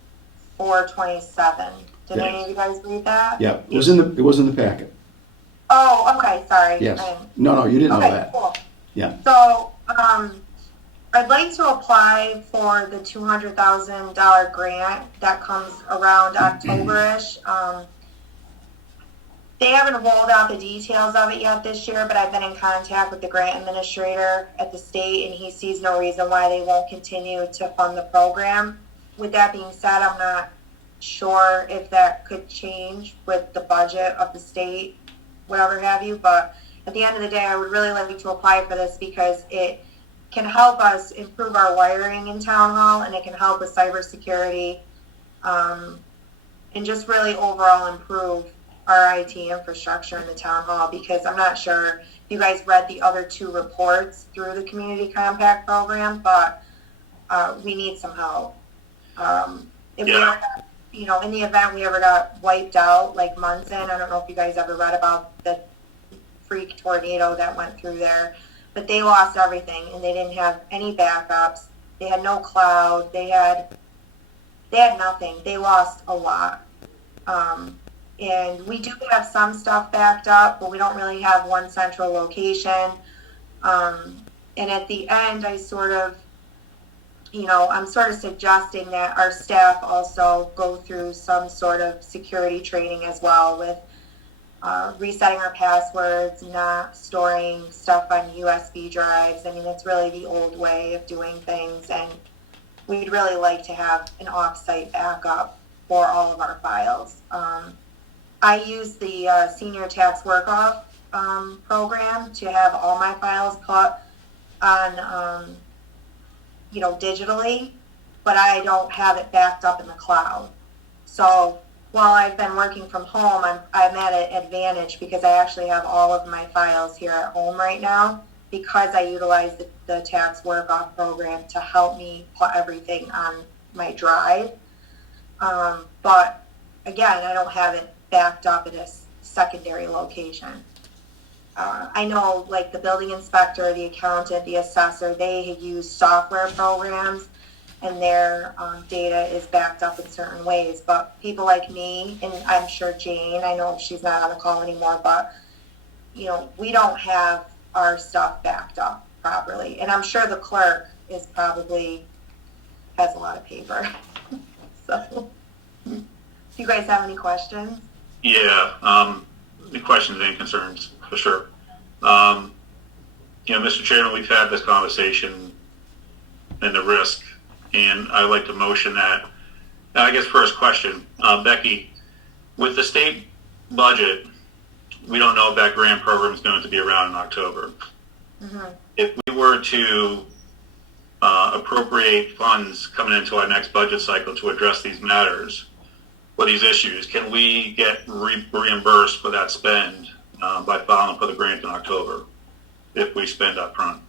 4/27. Did any of you guys read that? Yeah, it was in the packet. Oh, okay, sorry. Yes. No, you didn't know that. Cool. Yeah. So, I'd like to apply for the $200,000 grant that comes around October-ish. They haven't rolled out the details of it yet this year, but I've been in contact with the grant administrator at the state, and he sees no reason why they won't continue to fund the program. With that being said, I'm not sure if that could change with the budget of the state, whatever have you, but at the end of the day, I would really like to apply for this because it can help us improve our wiring in Town Hall, and it can help with cybersecurity, and just really overall improve our IT infrastructure in the Town Hall, because I'm not sure if you guys read the other two reports through the Community Compact program, but we need some help. If we ever got, in the event we ever got wiped out, like months in, I don't know if you guys ever read about the freak tornado that went through there, but they lost everything, and they didn't have any backups. They had no cloud. They had nothing. They lost a lot. And we do have some stuff backed up, but we don't really have one central location. And at the end, I'm sort of suggesting that our staff also go through some sort of security training as well, with resetting our passwords, not storing stuff on USB drives. I mean, it's really the old way of doing things, and we'd really like to have an off-site backup for all of our files. I use the Senior Tax Work-Off program to have all my files put on, digitally, but I don't have it backed up in the cloud. So while I've been working from home, I'm at an advantage because I actually have all of my files here at home right now, because I utilize the Tax Work-Off program to help me put everything on my drive. But again, I don't have it backed up at a secondary location. I know, like, the building inspector, the accountant, the assessor, they use software programs, and their data is backed up in certain ways. But people like me, and I'm sure Jane, I know she's not on the call anymore, but, we don't have our stuff backed up properly. And I'm sure the clerk has a lot of paper. So, do you guys have any questions? Yeah, the questions and concerns, for sure. Mr. Chairman, we've had this conversation and the risk, and I'd like to motion that. I guess first question, Becky, with the state budget, we don't know if that grant program is going to be around in October. Mm-hmm. If we were to appropriate funds coming into our next budget cycle to address these matters, for these issues, can we get reimbursed for that spend by filing for the grant in October if we spend up front?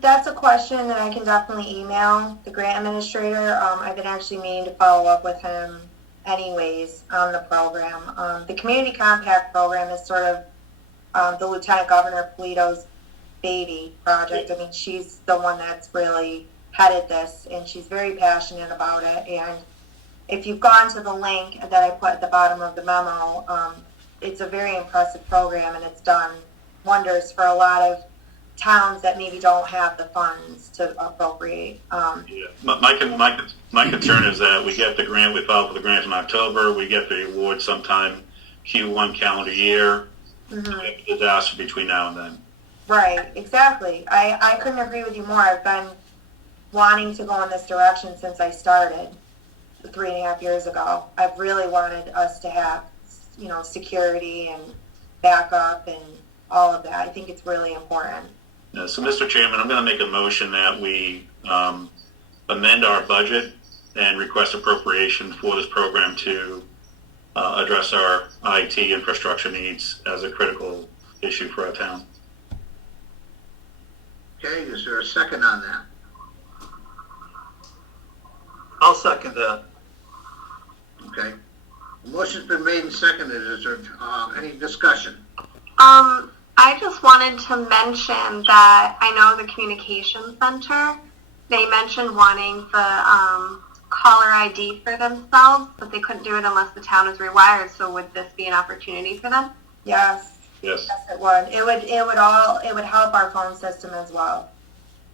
That's a question that I can definitely email the grant administrator. I've been actually meaning to follow up with him anyways on the program. The Community Compact program is sort of the Lieutenant Governor Polito's baby project. I mean, she's the one that's really headed this, and she's very passionate about it. And if you've gone to the link that I put at the bottom of the memo, it's a very impressive program, and it's done wonders for a lot of towns that maybe don't have the funds to appropriate. My concern is that we get the grant, we file for the grant in October, we get the award sometime Q1 calendar year. Mm-hmm. Disaster between now and then. Right, exactly. I couldn't agree with you more. I've been wanting to go in this direction since I started 3.5 years ago. I've really wanted us to have, security and backup and all of that. I think it's really important. So, Mr. Chairman, I'm going to make a motion that we amend our budget and request appropriation for this program to address our IT infrastructure needs as a critical issue for our town. Okay, is there a second on that? I'll second that. Okay. The motion's been made and seconded. Is there any discussion? I just wanted to mention that I know the communication center, they mentioned wanting the caller ID for themselves, but they couldn't do it unless the town is rewired. So would this be an opportunity for them? Yes. Yes. Yes, it would. It would help our phone system as well.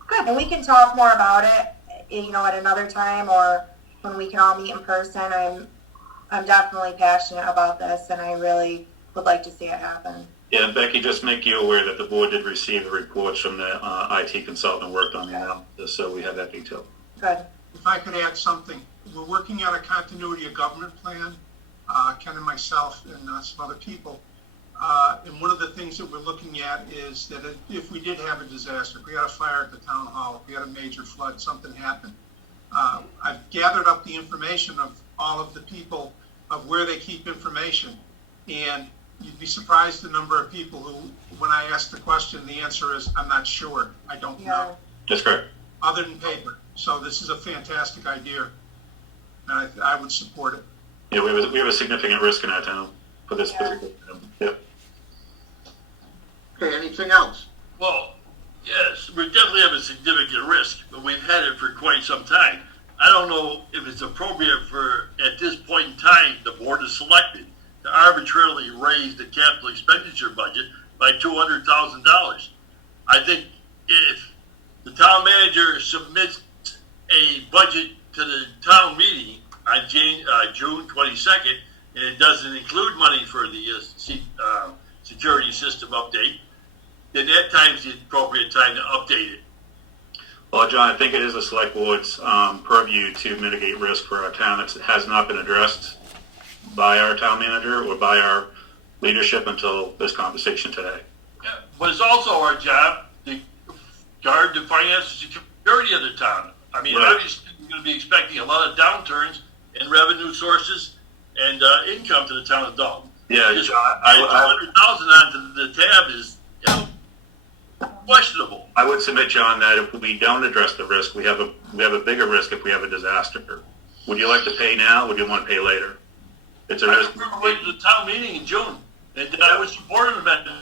Good. And we can talk more about it, at another time or when we can all meet in person. I'm definitely passionate about this, and I really would like to see it happen. Yeah, and Becky, just make you aware that the board did receive the reports from the IT consultant who worked on the analysis, so we have that detail. Good. If I could add something, we're working on a continuity of government plan, Ken and myself and some other people. And one of the things that we're looking at is that if we did have a disaster, if we had a fire at the town hall, if we had a major flood, something happened, I've gathered up the information of all of the people of where they keep information. And you'd be surprised the number of people who, when I ask the question, the answer is, I'm not sure. I don't know. That's correct. Other than paper. So this is a fantastic idea. And I would support it. Yeah, we have a significant risk in our town for this particular. Yep. Okay, anything else? Well, yes, we definitely have a significant risk, but we've had it for quite some time. I don't know if it's appropriate for, at this point in time, the board is selected to arbitrarily raise the capital expenditure budget by $200,000. I think if the town manager submits a budget to the town meeting on June 22nd, and it doesn't include money for the security system update, then that time's the appropriate time to update it. Well, John, I think it is the select board's purview to mitigate risk for our town. It has not been addressed by our town manager or by our leadership until this conversation today. Yeah, but it's also our job to guard the financial security of the town. I mean, Right. Obviously, we're going to be expecting a lot of downturns in revenue sources and income to the town of Dalton. Yeah, Just John, add 200,000 onto the tab is, questionable. I would submit, John, that if we don't address the risk, we have a bigger risk if we have a disaster. Would you like to pay now? Or would you want to pay later? It's a risk. We're waiting to the town meeting in June, and I would support an amendment.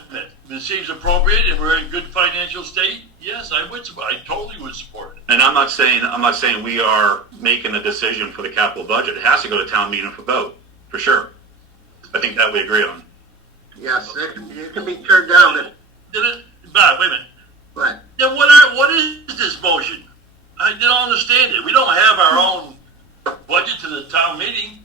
If it seems appropriate and we're in good financial state, yes, I would. I totally would support it. And I'm not saying we are making a decision for the capital budget. It has to go to town meeting for vote, for sure. I think that we agree on. Yes, it can be turned down. Bob, wait a minute. Right. Then what is this motion? I don't understand it. We don't have our own budget to the town meeting.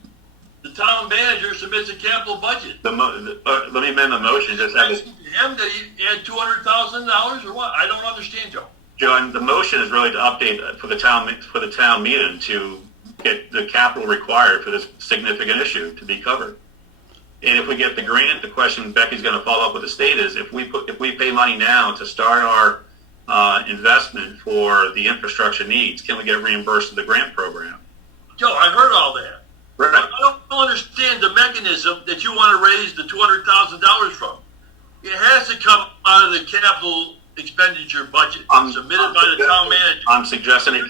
The town manager submits a capital budget. Let me amend the motion. Just have it. Him to add $200,000 or what? I don't understand, Joe. John, the motion is really to update for the town meeting to get the capital required for this significant issue to be covered. And if we get the grant, the question Becky's going to follow up with the state is if we pay money now to start our investment for the infrastructure needs, can we get reimbursed to the grant program? Joe, I heard all that. Right. I don't understand the mechanism that you want to raise the $200,000 from. It has to come out of the capital expenditure budget submitted by the town manager. I'm suggesting it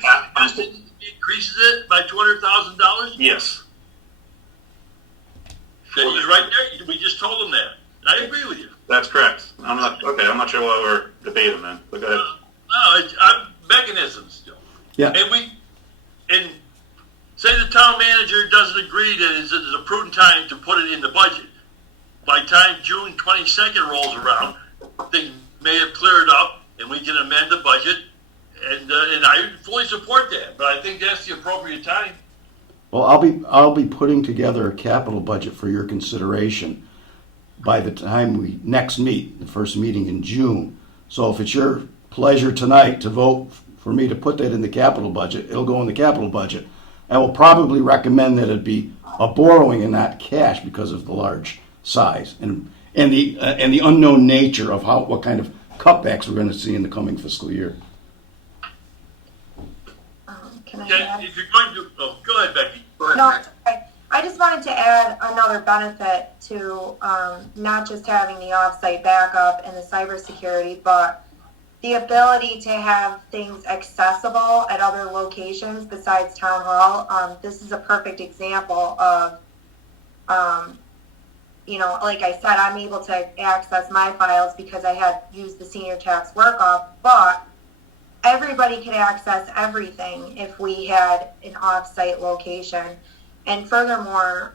Increases it by $200,000? Yes. Then he's right there. We just told him that. I agree with you. That's correct. I'm not sure why we're debating then. But go ahead. No, it's mechanisms, Joe. Yeah. And say the town manager doesn't agree that it's a prudent time to put it in the budget. By the time June 22nd rolls around, things may have cleared up, and we can amend the budget. And I fully support that, but I think that's the appropriate time. Well, I'll be putting together a capital budget for your consideration by the time we next meet, the first meeting in June. So if it's your pleasure tonight to vote for me to put that in the capital budget, it'll go in the capital budget. I will probably recommend that it be a borrowing and not cash because of the large size and the unknown nature of what kind of cutbacks we're gonna see in the coming fiscal year. Can I Yeah, add? if you're going to, oh, go ahead, Becky. Go ahead, No, Becky. okay. I just wanted to add another benefit to not just having the offsite backup and the cybersecurity, but the ability to have things accessible at other locations besides town hall. This is a perfect example of, like I said, I'm able to access my files because I had used the senior tax work-off, but everybody could access everything if we had an off-site location. And furthermore,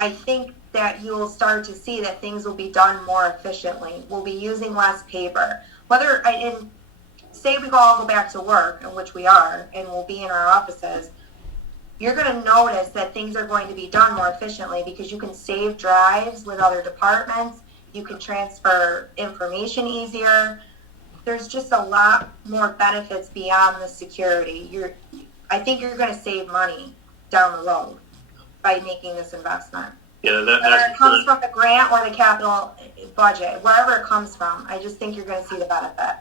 I think that you will start to see that things will be done more efficiently. We'll be using less paper. And say we all go back to work, in which we are, and we'll be in our offices, you're going to notice that things are going to be done more efficiently because you can save drives with other departments. You can transfer information easier. There's just a lot more benefits beyond the security. I think you're going to save money down the road by making this investment. Yeah, Whether that's it comes from the grant or the capital budget, wherever it comes from, I just think you're going to see the benefit.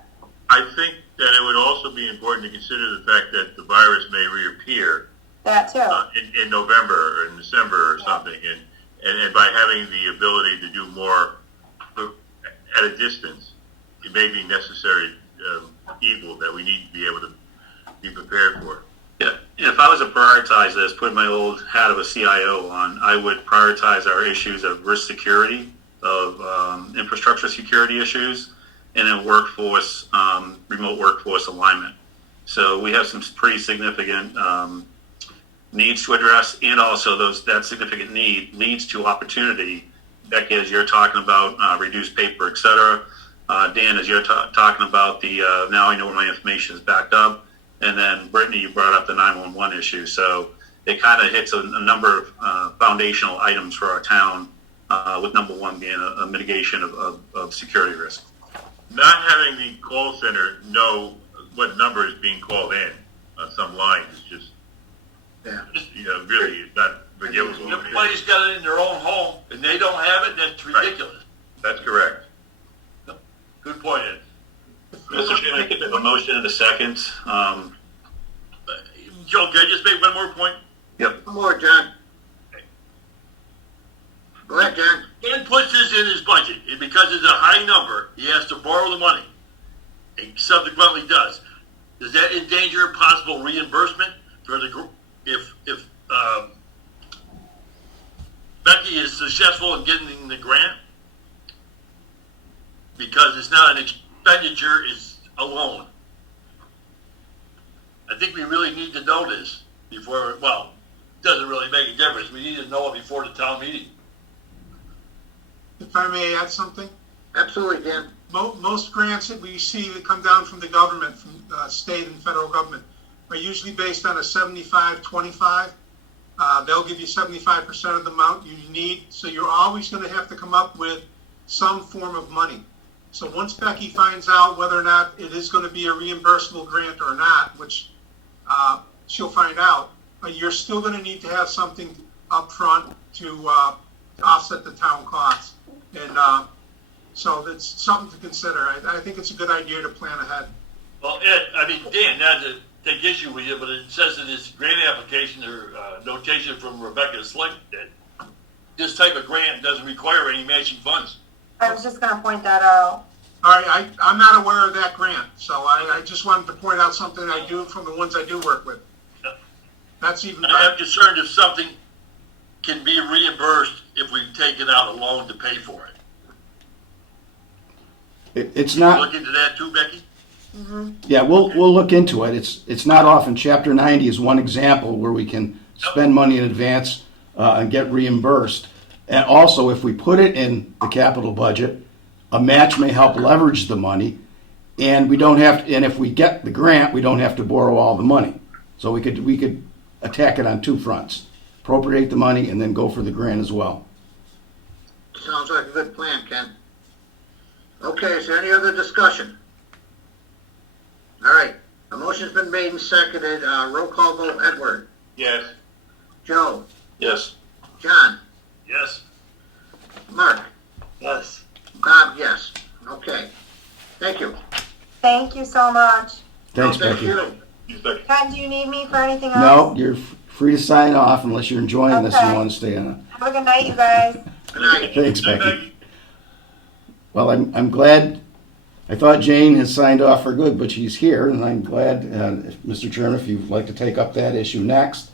I think that it would also be important to consider the fact that the virus may reappear That too. in November or in December or something, and by having the ability to do more at a distance, it may be necessary evil that we need to be able to be prepared for. Yeah, if I was to prioritize this, put my old hat of a CIO on, I would prioritize our issues of risk security, of infrastructure security issues, and then workforce, remote workforce alignment. So we have some pretty significant needs to address, and also that significant need leads to opportunity. Becky, as you're talking about reduced paper, et cetera. Dan, as you're talking about now I know where my information is backed up. And then Brittany, you brought up the 911 issue. So it kind of hits a number of foundational items for our town, with number one being a mitigation of security risk. Not having the call center know what number is being called in on some lines is just, really not forgivable. If everybody's got it in their own home and they don't have it, that's ridiculous. That's correct. Good point, Ed. Mr. Chairman, I could make a motion in a second. Joe, can I just make one more point? One more, John. Go ahead, John. Dan puts this in his budget, and because it's a high number, he has to borrow the money. He subsequently does. Does that endanger possible reimbursement for the if Becky is successful in getting the grant? Because it's not an expenditure, it's a loan. I think we really need to know this before, it doesn't really make a difference. We need to know it before the town meeting. If I may add something? Absolutely, Dan. Most grants that we see that come down from the government, from state and federal government, are usually based on a 75-25. They'll give you 75% of the amount you need, so you're always going to have to come up with some form of money. So once Becky finds out whether or not it is going to be a reimbursable grant or not, which she'll find out, you're still going to need to have something up front to offset the town costs. And so that's something to consider. I think it's a good idea to plan ahead. Well, Ed, Dan, not to take issue with you, but it says in this grant application or notation from Rebecca Slick that this type of grant doesn't require any matching funds. I was just going to point that out. All right, I'm not aware of that grant, so I just wanted to point out something I do from the ones I do work with. That's even better. I'm concerned if something can be reimbursed if we've taken out a loan to pay for it. It's not. Look into that too, Becky? Mm-hmm. Yeah, we'll look into it. It's not often. Chapter 90 is one example where we can spend money in advance and get reimbursed. And also, if we put it in the capital budget, a match may help leverage the money, and we don't have to, and if we get the grant, we don't have to borrow all the money. So we could attack it on two fronts: appropriate the money and then go for the grant as well. Sounds like a good plan, Ken. Okay, is there any other discussion? All right, a motion's been made and seconded. Roll call vote, Edward. Yes. Joe. Yes. John. Yes. Mark. Yes. Bob, yes. Okay. Thank Thank you. Thank you so much. Thanks, No, thank Becky. you. Ken, do you need me for anything else? No, you're free to sign off unless you're enjoying this and Okay. want to stay on. Have a good night, you guys. Good night. Thanks, Becky. Well, I'm glad. I thought Jane has signed off for good, but she's here, and I'm glad, Mr. Chairman, if you'd like to take up that issue next.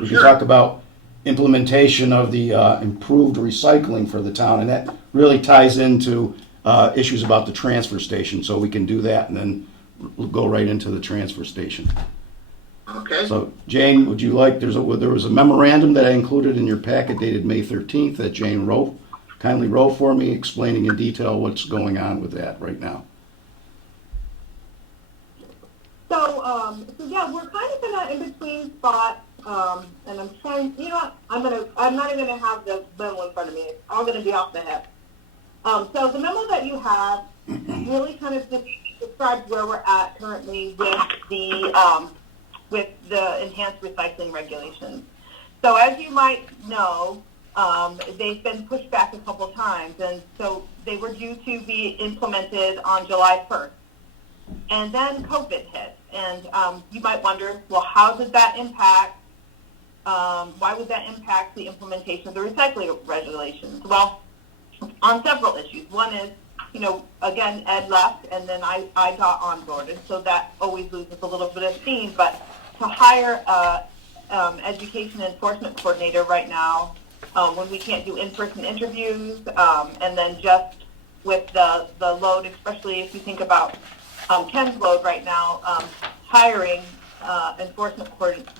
We can Sure. talk about implementation of the improved recycling for the town, and that really ties into issues about the transfer station, so we can do that and then we'll go right into the transfer station. Okay. So, Jane, would you like, there was a memorandum that I included in your packet dated May 13th that Jane kindly wrote for me, explaining in detail what's going on with that right now. So yeah, we're kind of in an in-between spot, and I'm trying, you know what, I'm not even gonna have the memo in front of me, it's all gonna be off the head. So the memo that you have really kind of just describes where we're at currently with the enhanced recycling regulations. So as you might know, they've been pushed back a couple times, and so they were due to be implemented on July 1st. And then COVID hit, and you might wonder, well, how did that impact, why would that impact the implementation of the recycling regulations? Well, on several issues. One is, you know, again, Ed left, and then I got onboarded, so that always loses a little bit of steam, but to hire education enforcement coordinator right now, when we can't do in-person interviews, and then just with the load, especially if you think about Ken's load right now, hiring enforcement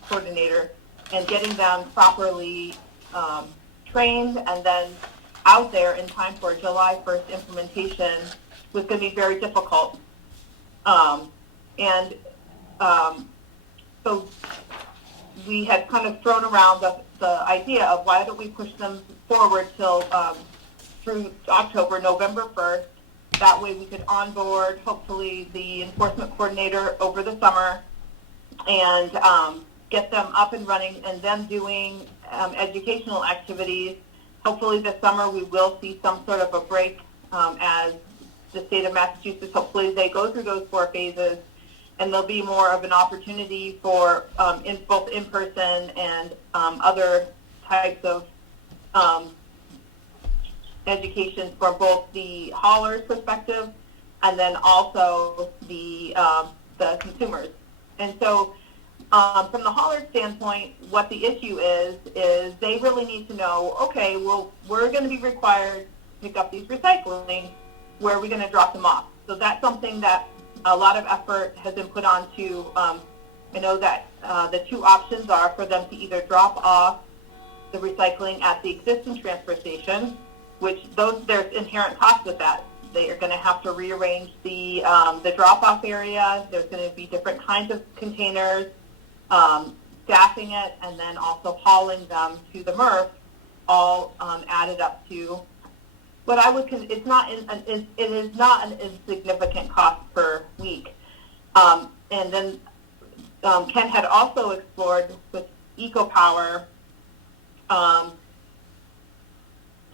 coordinator and getting them properly trained and then out there in time for July 1st implementation was going to be very difficult. So we had kind of thrown around the idea of why don't we push them forward till through October, November 1st. That way we could onboard, hopefully, the enforcement coordinator over the summer and get them up and running and them doing educational activities. Hopefully this summer we will see some sort of a break as the state of Massachusetts, hopefully they go through those 4 phases and there'll be more of an opportunity for both in-person and other types of education from both the hauler's perspective and then also the consumers. And so from the hauler's standpoint, what the issue is they really need to know, okay, well, we're going to be required to pick up these recycling. Where are we going to drop them off? So that's something that a lot of effort has been put on to, I know that the 2 options are for them to either drop off the recycling at the existing transfer station, which there's inherent costs with that. They are going to have to rearrange the drop-off area. There's going to be different kinds of containers, staffing it, and then also hauling them to the MRF, all added up to what I would it is not an insignificant cost per week. And then Ken had also explored with EcoPower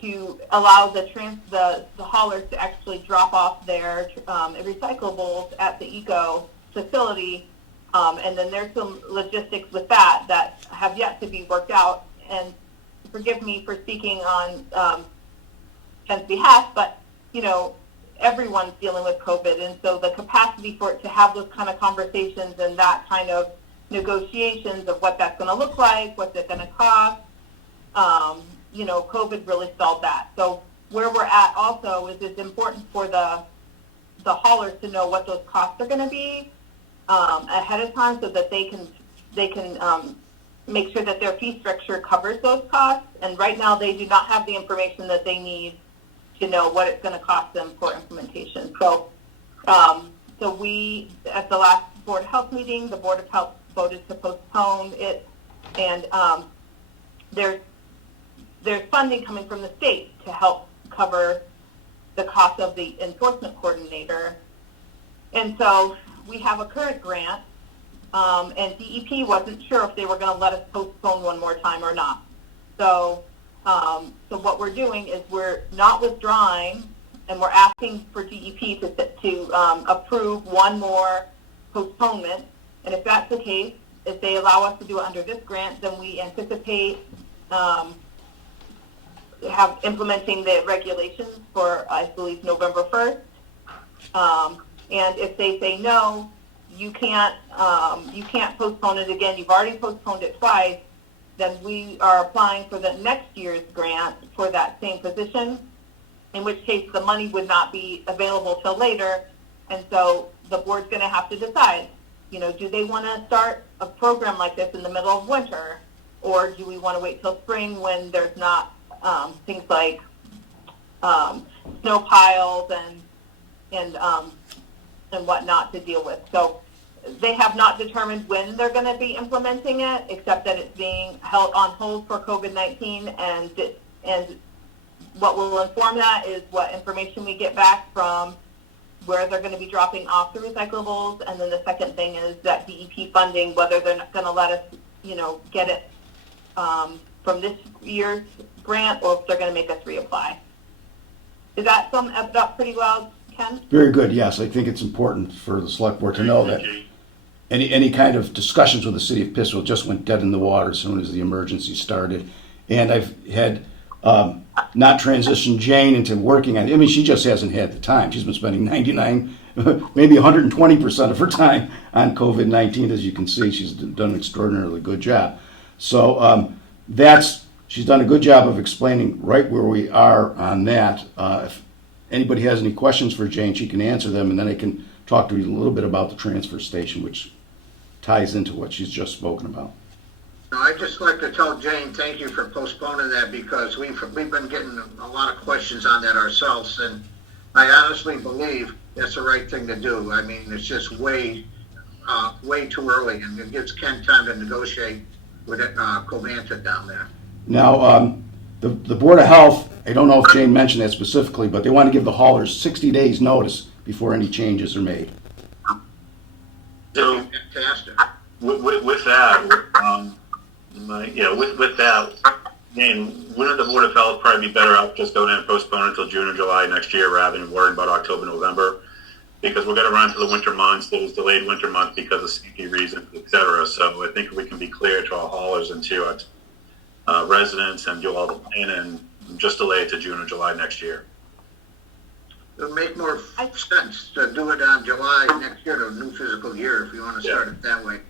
to allow the haulers to actually drop off their recyclables at the eco facility, and then there's some logistics with that have yet to be worked out. And forgive me for speaking on Ken's behalf, but you know, everyone's dealing with COVID, and so the capacity for it to have those kind of conversations and that kind of negotiations of what that's going to look like, what's it going to cost. You know, COVID really stalled that. So where we're at also is it's important for the haulers to know what those costs are going to be ahead of time, so that they can make sure that their fee structure covers those costs. And right now they do not have the information that they need to know what it's going to cost them for implementation. So, so we, at the last Board of Health meeting, the Board of Health voted to postpone it, and there's funding coming from the state to help cover the cost of the enforcement coordinator. And so we have a current grant, and DEP wasn't sure if they were going to let us postpone one more time or not. So, so what we're doing is we're not withdrawing and we're asking for DEP to approve one more postponement. And if that's the case, if they allow us to do it under this grant, then we anticipate implementing the regulations for, I believe, November 1st. And if they say no, you can't postpone it again. You've already postponed it twice. Then we are applying for the next year's grant for that same position, in which case the money would not be available till later. And so the board's going to have to decide, do they want to start a program like this in the middle of winter, or do we want to wait till spring when there's not things like snow piles and whatnot to deal with. So they have not determined when they're going to be implementing it, except that it's being held on hold for COVID-19, and what will inform that is what information we get back from where they're going to be dropping off the recyclables, and then the second thing is that DEP funding, whether they're not going to let us, get it from this year's grant, or if they're going to make us reapply. Is that summed up pretty well, Ken? Very good, yes. I think it's important for the select board to know that any kind of discussions with the city of Pittsfield just went dead in the water as soon as the emergency started. And I've had not transitioned Jane into working on it. I mean, she just hasn't had the time. She's been spending 99, maybe 120% of her time on COVID-19. As you can see, she's done an extraordinarily good job. So she's done a good job of explaining right where we are on that. If anybody has any questions for Jane, she can answer them, and then I can talk to you a little bit about the transfer station, which ties into what she's just spoken about. I'd just like to tell Jane, thank you for postponing that, because we've been getting a lot of questions on that ourselves, and I honestly believe that's the right thing to do. I mean, it's just way too early, and it gives Ken time to negotiate with Covanta down there. Now, the Board of Health, I don't know if Jane mentioned that specifically, but they want to give the haulers 60 days notice before any changes are made. So, Fantastic. with that, with that, Jane, wouldn't the Board of Health probably be better out just going and postpone until June or July next year rather than worrying about October, November? Because we're going to run into the winter months. There was delayed winter month because of safety reasons, et cetera. So I think we can be clear to our haulers and to our residents and do all the planning, just delay it to June or July next year. It would make more sense to do it on July next year, the new fiscal year, if you want to start it that way.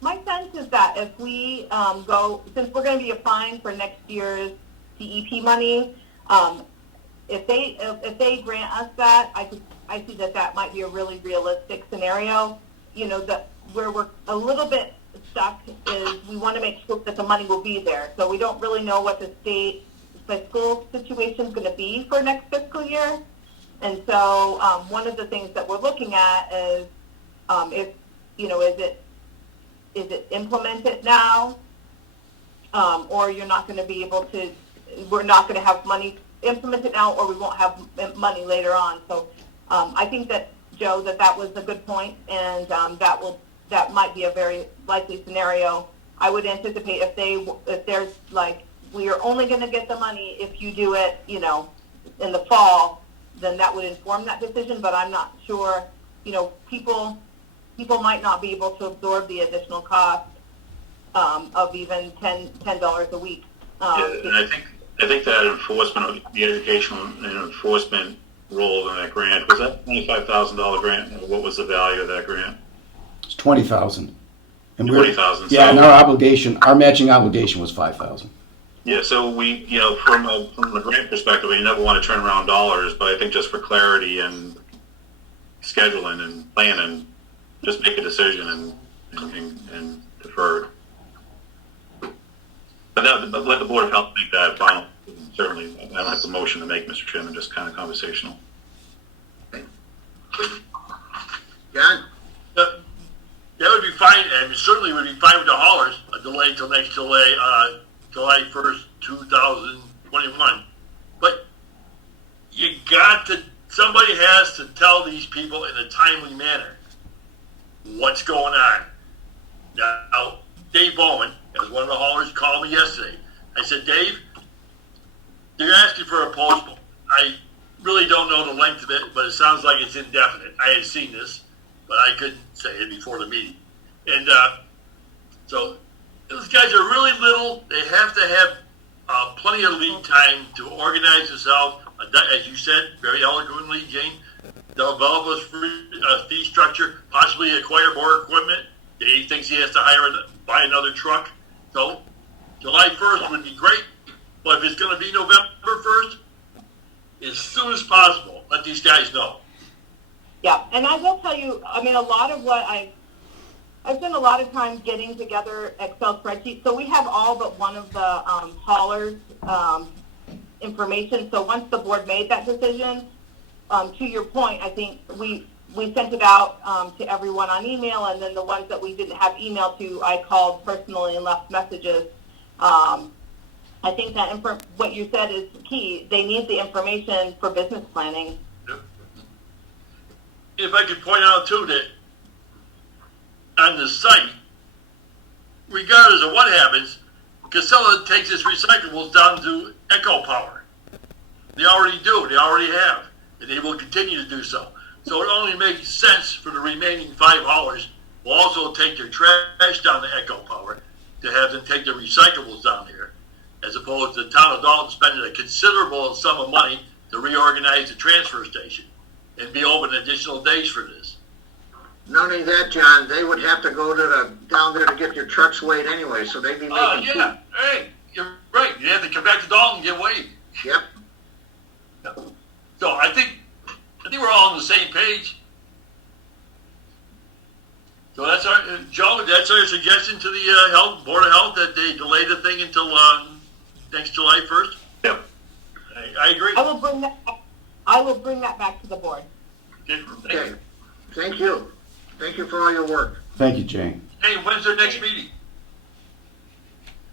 My sense is that if we since we're going to be applying for next year's DEP money, if they grant us that, I see that might be a really realistic scenario. That where we're a little bit stuck is we want to make sure that the money will be there. So we don't really know what the state fiscal situation is going to be for next fiscal year. And so one of the things that we're looking at is is it implemented now, or you're not going to be able to, we're not going to have money implemented now, or we won't have money later on. So I think that, Joe, that was a good point, and that might be a very likely scenario. I would anticipate if there's like, we are only going to get the money if you do it, in the fall, then that would inform that decision. But I'm not sure, people might not be able to absorb the additional cost of even $10 a week. And I think that enforcement, the educational and enforcement role in that grant, was that $25,000 grant? Or what was the value of that grant? It's $20,000. And $20,000. Yeah, and our matching obligation was $5,000. Yeah, so we, from a grant perspective, you never want to turn around dollars, but I think just for clarity and scheduling and planning, just make a decision and defer. But let the Board of Health make that final. Certainly, I don't have the motion to make, Mr. Chairman, just kind of conversational. John? That would be fine, and certainly would be fine with the haulers, a delay till next July 1st, 2021. But somebody has to tell these people in a timely manner what's going on. Now, Dave Bowman, as one of the haulers, called me yesterday. I said, Dave, they're asking for a postpone. know the length of it, but it sounds like it's indefinite. I had seen this, but I couldn't say it before the meeting. And so those guys are really little. They have to have plenty of lead time to organize themselves. As you said very eloquently, Jane, develop a fee structure, possibly acquire more equipment. Dave thinks he has to buy another truck. So July 1st would be great, but if it's going to be November 1st, as soon as possible, let these guys know. Yeah, and I will tell you, I mean, a lot of what I've spent a lot of time getting together Excel spreadsheets. So we have all but one of the haulers' information. So once the board made that decision, to your point, I think we sent it out to everyone on email, and then the ones that we didn't have email to, I called personally and left messages. I think that what you said is key. They need the information for business planning. If I could point out too that on the site, regardless of what happens, Casella takes its recyclables down to Echo Power. They already do. They already have. And they will continue to do so. So it only makes sense for the remaining 5 haulers who also take their trash down to Echo Power to have them take their recyclables down there, as opposed to the town of Dalton spending a considerable sum of money to reorganize the transfer station and be open additional days for this. Not only that, John, they would have to go to down there to get their trucks weighed anyway, so they'd be making Yeah. Hey, you're right. You have to come back to Dalton and get weighed. Yep. So I think we're all on the same page. So that's our, Joe, that's our suggestion to the Board of Health, that they delay the thing until next July 1st. Yep. I agree. I will bring that back to the board. Okay. Thank you. Thank you for all your work. Thank you, Jane. Hey, when's their next meeting?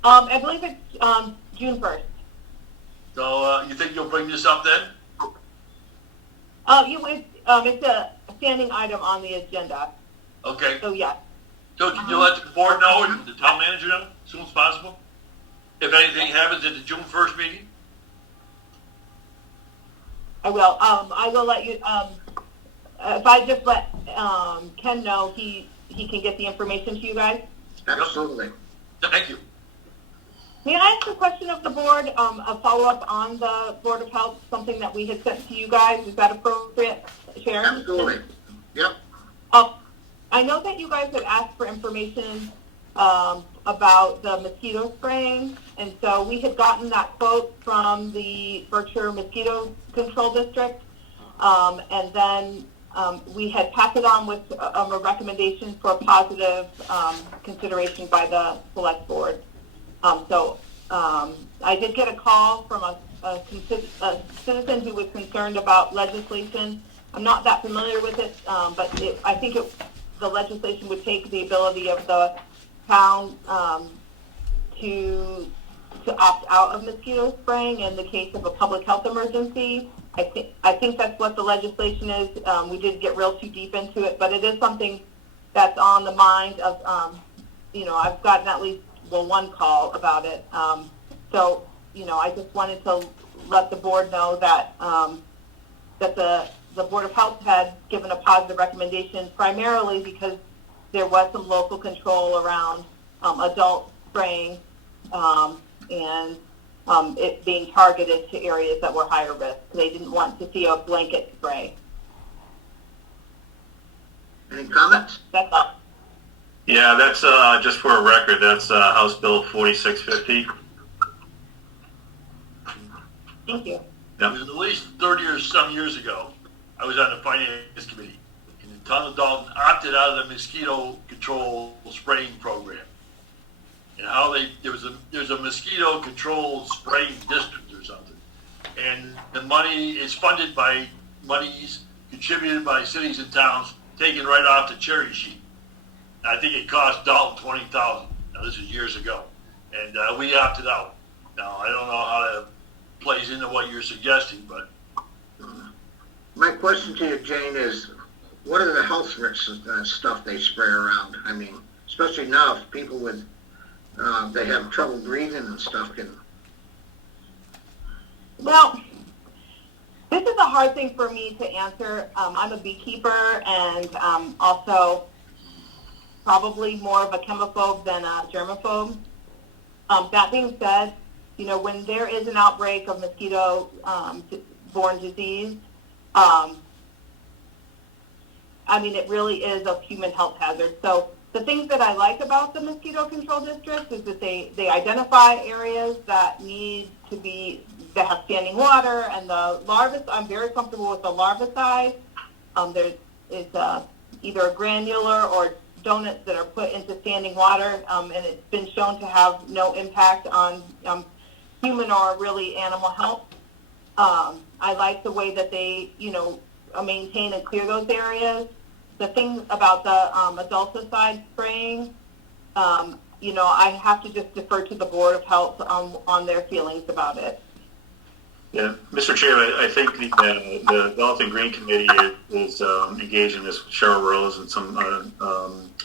I believe it's June 1st. So you think you'll bring this up then? It's a standing item on the agenda. Okay. So yeah. So can you let the board know and the town manager know as soon as possible? If anything happens at the June 1st meeting? I will. I will let you. If I just let Ken know, he can get the information to you guys. Absolutely. Thank you. May I ask a question of the board? A follow-up on the Board of Health, something that we had sent to you guys. Is that appropriate, Sharon? Absolutely. Yep. I know that you guys had asked for information about the mosquito spraying, and so we had gotten that quote from the Berkshire Mosquito Control District, and then we had passed it on with a recommendation for a positive consideration by the Select Board. I did get a call from a citizen who was concerned about legislation. I'm not that familiar with it, but I think the legislation would take the ability of the town to opt out of mosquito spraying in the case of a public health emergency. I think that's what the legislation is. We didn't get real too deep into it, but it is something that's on the mind of, I've gotten at least one call about it. I just wanted to let the board know that that the Board of Health had given a positive recommendation, primarily because there was some local control around adult spraying and it being targeted to areas that were higher risk. They didn't want to see a blanket spray. Any comments? That's all. Yeah, that's just for a record. That's House Bill 4650. Thank you. It was at least 30 or some years ago. I was on the Finance Committee, and the town of Dalton opted out of the mosquito control spraying program. And how there's a mosquito control spraying district or something, and the money is funded by monies contributed by cities and towns, taken right off the cherry sheet. I think it cost Dalton $20,000. Now this is years ago, and we opted out. Now I don't know how that plays into what you're suggesting, but My question to you, Jane, is what are the health risks stuff they spray around? I mean, especially now if people with they have trouble breathing and stuff can. Well, this is a hard hard thing for me to answer. I'm a beekeeper and also probably more of a chemophobe than a germaphobe. That being said, you know, when there is an outbreak of mosquito-borne disease, I mean, it really is a human health hazard. So the things that I like about the mosquito control districts is that they identify areas that need to be, that have standing water, and the larvae, I'm very comfortable with the larvicide. There is either a granular or donuts that are put into standing water, and it's been shown to have no impact on human or really animal health. I like the way that they, you know, maintain and clear those areas. The thing about the adulticide spraying, you know, I have to just defer to the Board of Health on their feelings about it. Yeah, Mr. Chair, I think the Dalton Green Committee is engaged in this with Cheryl Rose and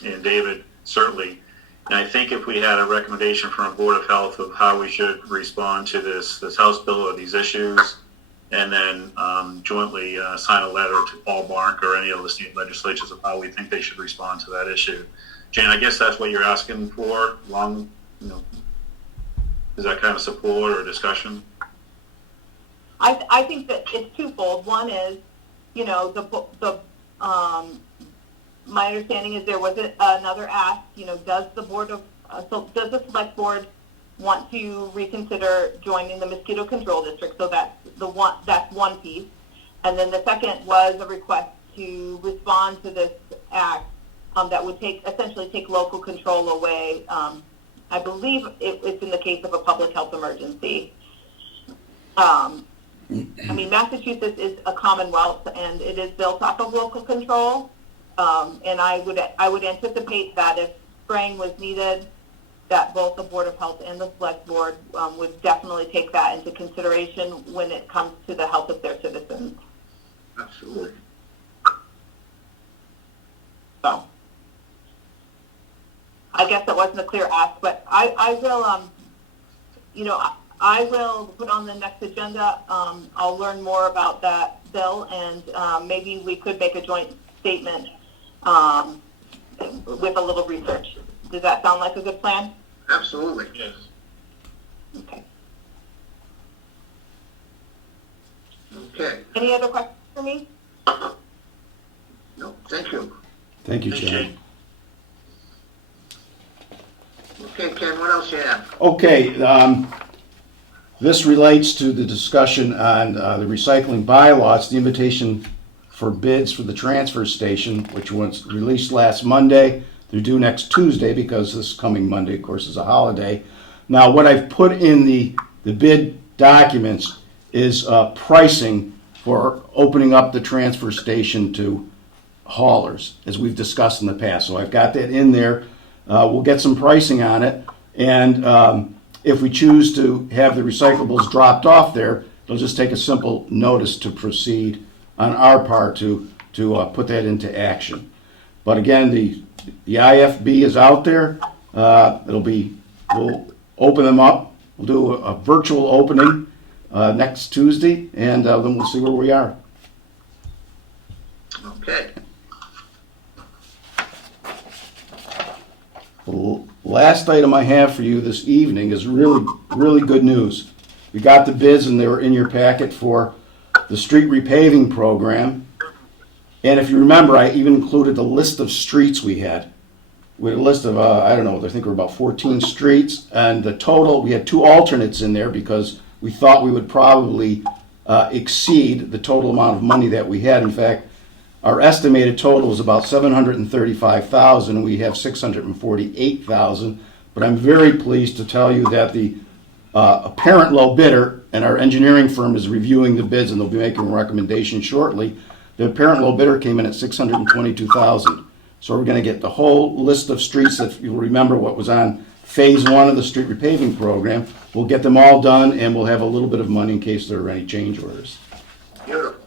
and David, certainly. And I think if we had a recommendation from our Board of Health of how we should respond to this House bill or these issues, and then jointly sign a letter to Paul Bark or any of the state legislatures of how we think they should respond to that issue. Jane, I guess that's what you're asking for, you know, is that kind of support or discussion? I think that it's twofold. One is, you know, my understanding is there was another ask, you know, does the Select Board want to reconsider joining the mosquito control district? So that's one piece. And then the second was a request to respond to this act that would essentially take local control away. I believe it's in the case of a public health emergency. I mean, Massachusetts is a commonwealth, and it is built off of local control. And I would anticipate that if spraying was needed, that both the Board of Health and the Select Board would definitely take that into consideration when it comes to the health of their citizens. Absolutely. So, I guess that wasn't a clear ask, but I will, you know, I will put on the next agenda. I'll learn more about that bill, and maybe we could make a joint statement with a little research. Does that sound like a good plan? Absolutely. Yes. Okay. Okay. Any other questions for me? No, thank you. Thank you, Thanks, Chair. Jane. Okay, Ken, what else you have? Okay, this relates to the discussion on the recycling bylaws, the invitation for bids for the transfer station, which was released last Monday. They're due next Tuesday because this coming Monday, of course, is a holiday. Now, what I've put in the bid documents is pricing for opening up the transfer station to haulers, as we've discussed in the past. So I've got that in there. We'll get some pricing on it, and if we choose to have the recyclables dropped off there, it'll just take a simple notice to proceed on our part to put that into action. But again, the IFB is out there. We'll open them up. We'll do a virtual opening next Tuesday, and then we'll see where we are. Okay. The last item I have for you this evening is really, really good news. We got the bids, and they were in your packet for the street repaving program. And if you remember, I even included the list of streets we had. We had a list of, I don't know, I think there were about 14 streets. And the total, we had 2 alternates in there because we thought we would probably exceed the total amount of money that we had. In fact, our estimated total is about $735,000. We have $648,000. But I'm very pleased to tell you that the apparent low bidder, and our engineering firm is reviewing the bids, and they'll be making a recommendation shortly. The apparent low bidder came in at $622,000. So we're going to get the whole list of streets that you'll remember what was on phase 1 of the street repaving program. We'll get them all done, and we'll have a little bit of money in case there are any change orders. Beautiful.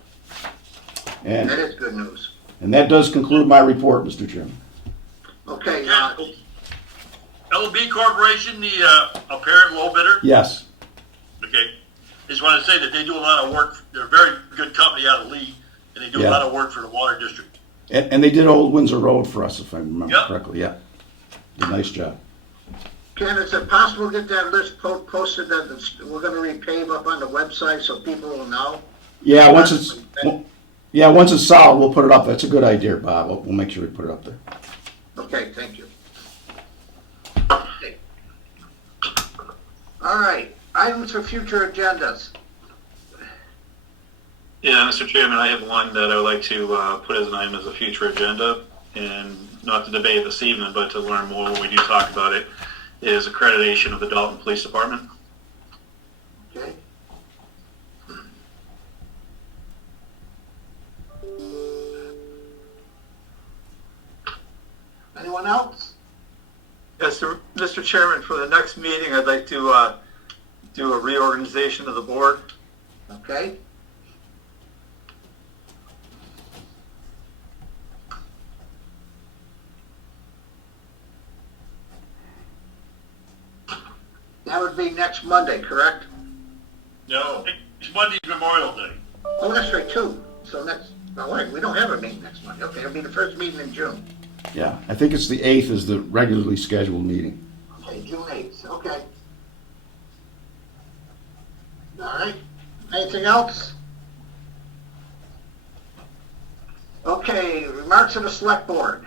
And That is good news. that does conclude my report, Mr. Chairman. Okay, LB Corporation, the apparent low bidder? Yes. Okay. just want to say that they do a lot of work. They're a very good company out of Lee, and they do a Yeah. lot of work for the water district. And they did Old Windsor Road for us, if I remember Yep. correctly, yeah. Did a nice job. Ken, is it possible to get that list posted that we're gonna repave up on the website so people will know? Yeah, once it's solid, we'll put it up. That's a good idea, Bob. We'll make sure we put it up there. Okay, thank you. Okay. All right, items for future agendas. Yeah, Mr. Chairman, I have one that I would like to put as an item as a future agenda, and not to debate this evening, but to learn more when we do talk about it, is accreditation of the Dalton Police Department. Okay. Anyone else? Yes, Mr. Chairman, for the next meeting, I'd like to do a reorganization of the board. Okay. That would be next Monday, correct? No, it's Monday's Memorial Day. Oh, that's right, too. So next, all right, we don't have a meeting next Monday. Okay, it'll be the first meeting in June. Yeah, I think it's the 8th is the regularly scheduled meeting. Okay, June 8th, okay. All right, anything else? Okay, remarks of the select board.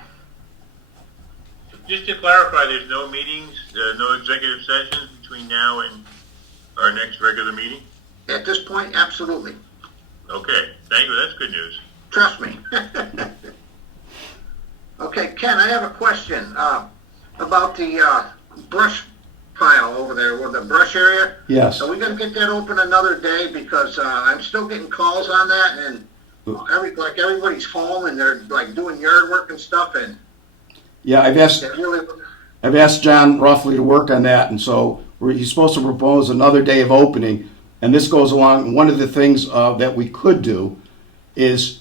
Just to clarify, there's no meetings, no executive sessions between now and our next regular meeting? At this point, absolutely. Okay, thank you, that's good news. Trust me. Okay, Ken, I have a question about the brush pile over there, or the brush area. Yes. Are we gonna get that open another day? Because I'm still getting calls on that, and everybody's home and they're like doing yard work and stuff, and Yeah, I've asked John Ruffley to work on that, and so he's supposed to propose another day of opening, and this goes along. One of the things that we could do is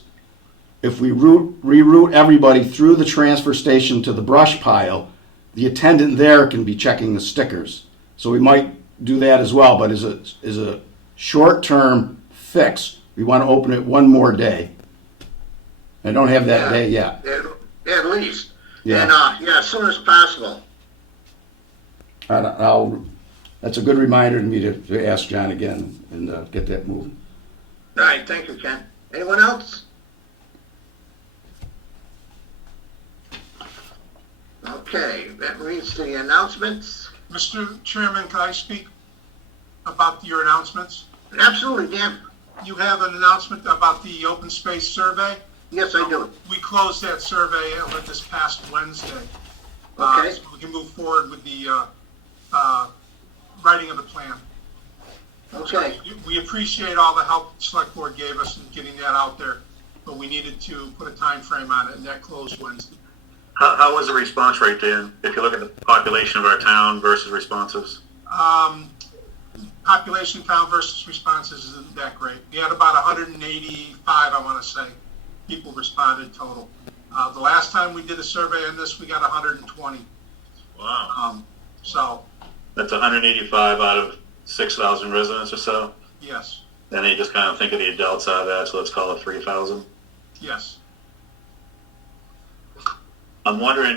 if we reroute everybody through the transfer station to the brush pile, the attendant there can be checking the stickers. So we might do that as well, but as a short-term fix, we want to open it one more day. I don't have that day yet. At least. Yeah. And as soon as possible. That's a good reminder to me to ask John again and get that moving. All right, thank you, Ken. Anyone else? Okay, that reads the announcements. Mr. Chairman, can I speak about your announcements? Absolutely, Dan. You have an announcement about the open space survey? Yes, I do. We closed that survey over this past Wednesday. Okay. So we can move forward with the writing of the plan. Okay. We appreciate all the help the select board gave us in getting that out there, but we needed to put a time frame on it, and that closed Wednesday. How was the response rate, Dan? If you look at the population of our town versus responses? Population count versus responses isn't that great. We had about 185, I want to say, people responded total. The last time we did a survey on this, we got 120. Wow. So, That's 185 out of 6,000 residents or so? yes, Then you just kind of think of the adults out of that, so let's call it 3,000. yes. I'm wondering,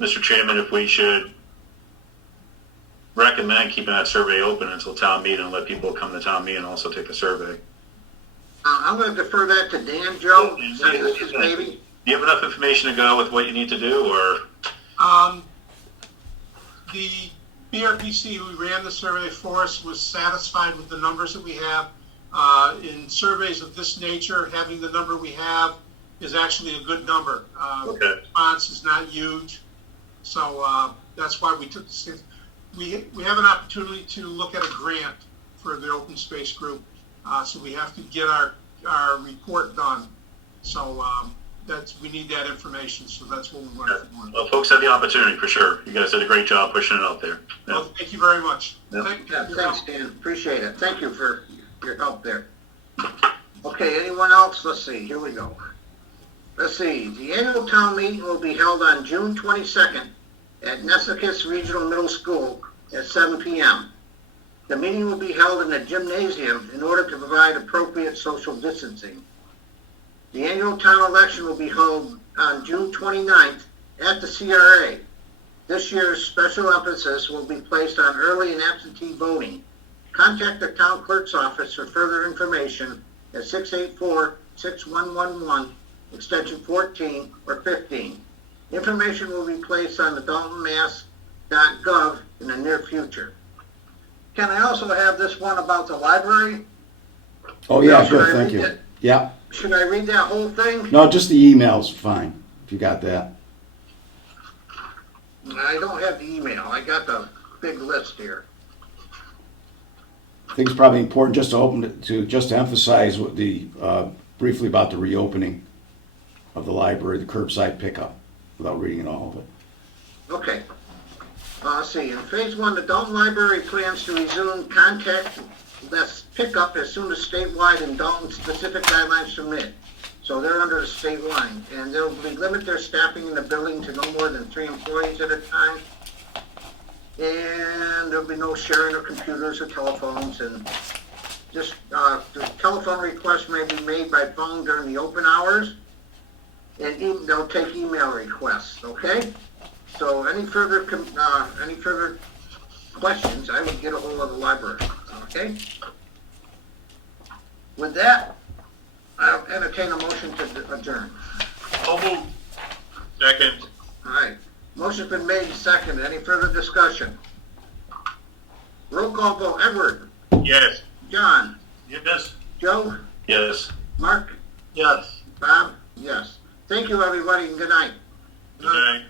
Mr. Chairman, if we should recommend keeping that survey open until town meeting and let people come to town meeting and also take a survey. I'm going to defer that to Dan, Joe, since it's his baby. Do you have enough information to go with what you need to do, or? The BRPC who ran the survey for us was satisfied with the numbers that we have. In surveys of this nature, having the number we have is actually a good number. Okay. Response is not huge, so that's why we took the stance. We have an opportunity to look at a grant for the open space group, so we have to get our report done. So we need that information, so that's what we want to do. Well, folks have the opportunity for sure. You guys did a great job pushing it out there. Yeah. Well, thank you very much. Yeah. Thanks, Dan. Appreciate it. Thank you for your help there. Okay, anyone else? Let's see. Here we go. Let's see. The annual town meeting will be held on June 22nd at Nesicus Regional Middle School at 7 p.m. The meeting will be held in the gymnasium in order to provide appropriate social distancing. The annual town election will be held on June 29th at the CRA. This year's special emphasis will be placed on early and absentee voting. Contact the town clerk's office for further information at 684-6111, extension 14 or 15. Information will be placed on the daltonmass.gov in the near future. Can I also have this one about the library? Oh, yeah, Should I good, thank read you. it? Yeah, Should I read that whole thing? no, just the email's fine, if you got that. I don't have the email. I got the big list here. I think it's probably important just to emphasize what briefly about the reopening of the library, the curbside pickup, without reading all of it. Okay. Let's see. In phase one, the Dalton Library plans to resume contactless pickup as soon as statewide and Dalton-specific guidelines permit. So they're under the state line, and they'll limit their staffing in the building to no more than 3 employees at a time. And there'll be no sharing of computers or telephones, and just the telephone requests may be made by phone during the open hours, and they'll take email requests. Okay. So any further questions, I would get a hold of the library. Okay. With that, I'll entertain a motion to adjourn. So moved. Second. All right. Motion's been made and seconded. Any further discussion? Roll call vote. Edward. Yes. John. Yes. Joe. Yes. Mark. Yes. Bob. Yes. Thank you, everybody, and good night. Good night.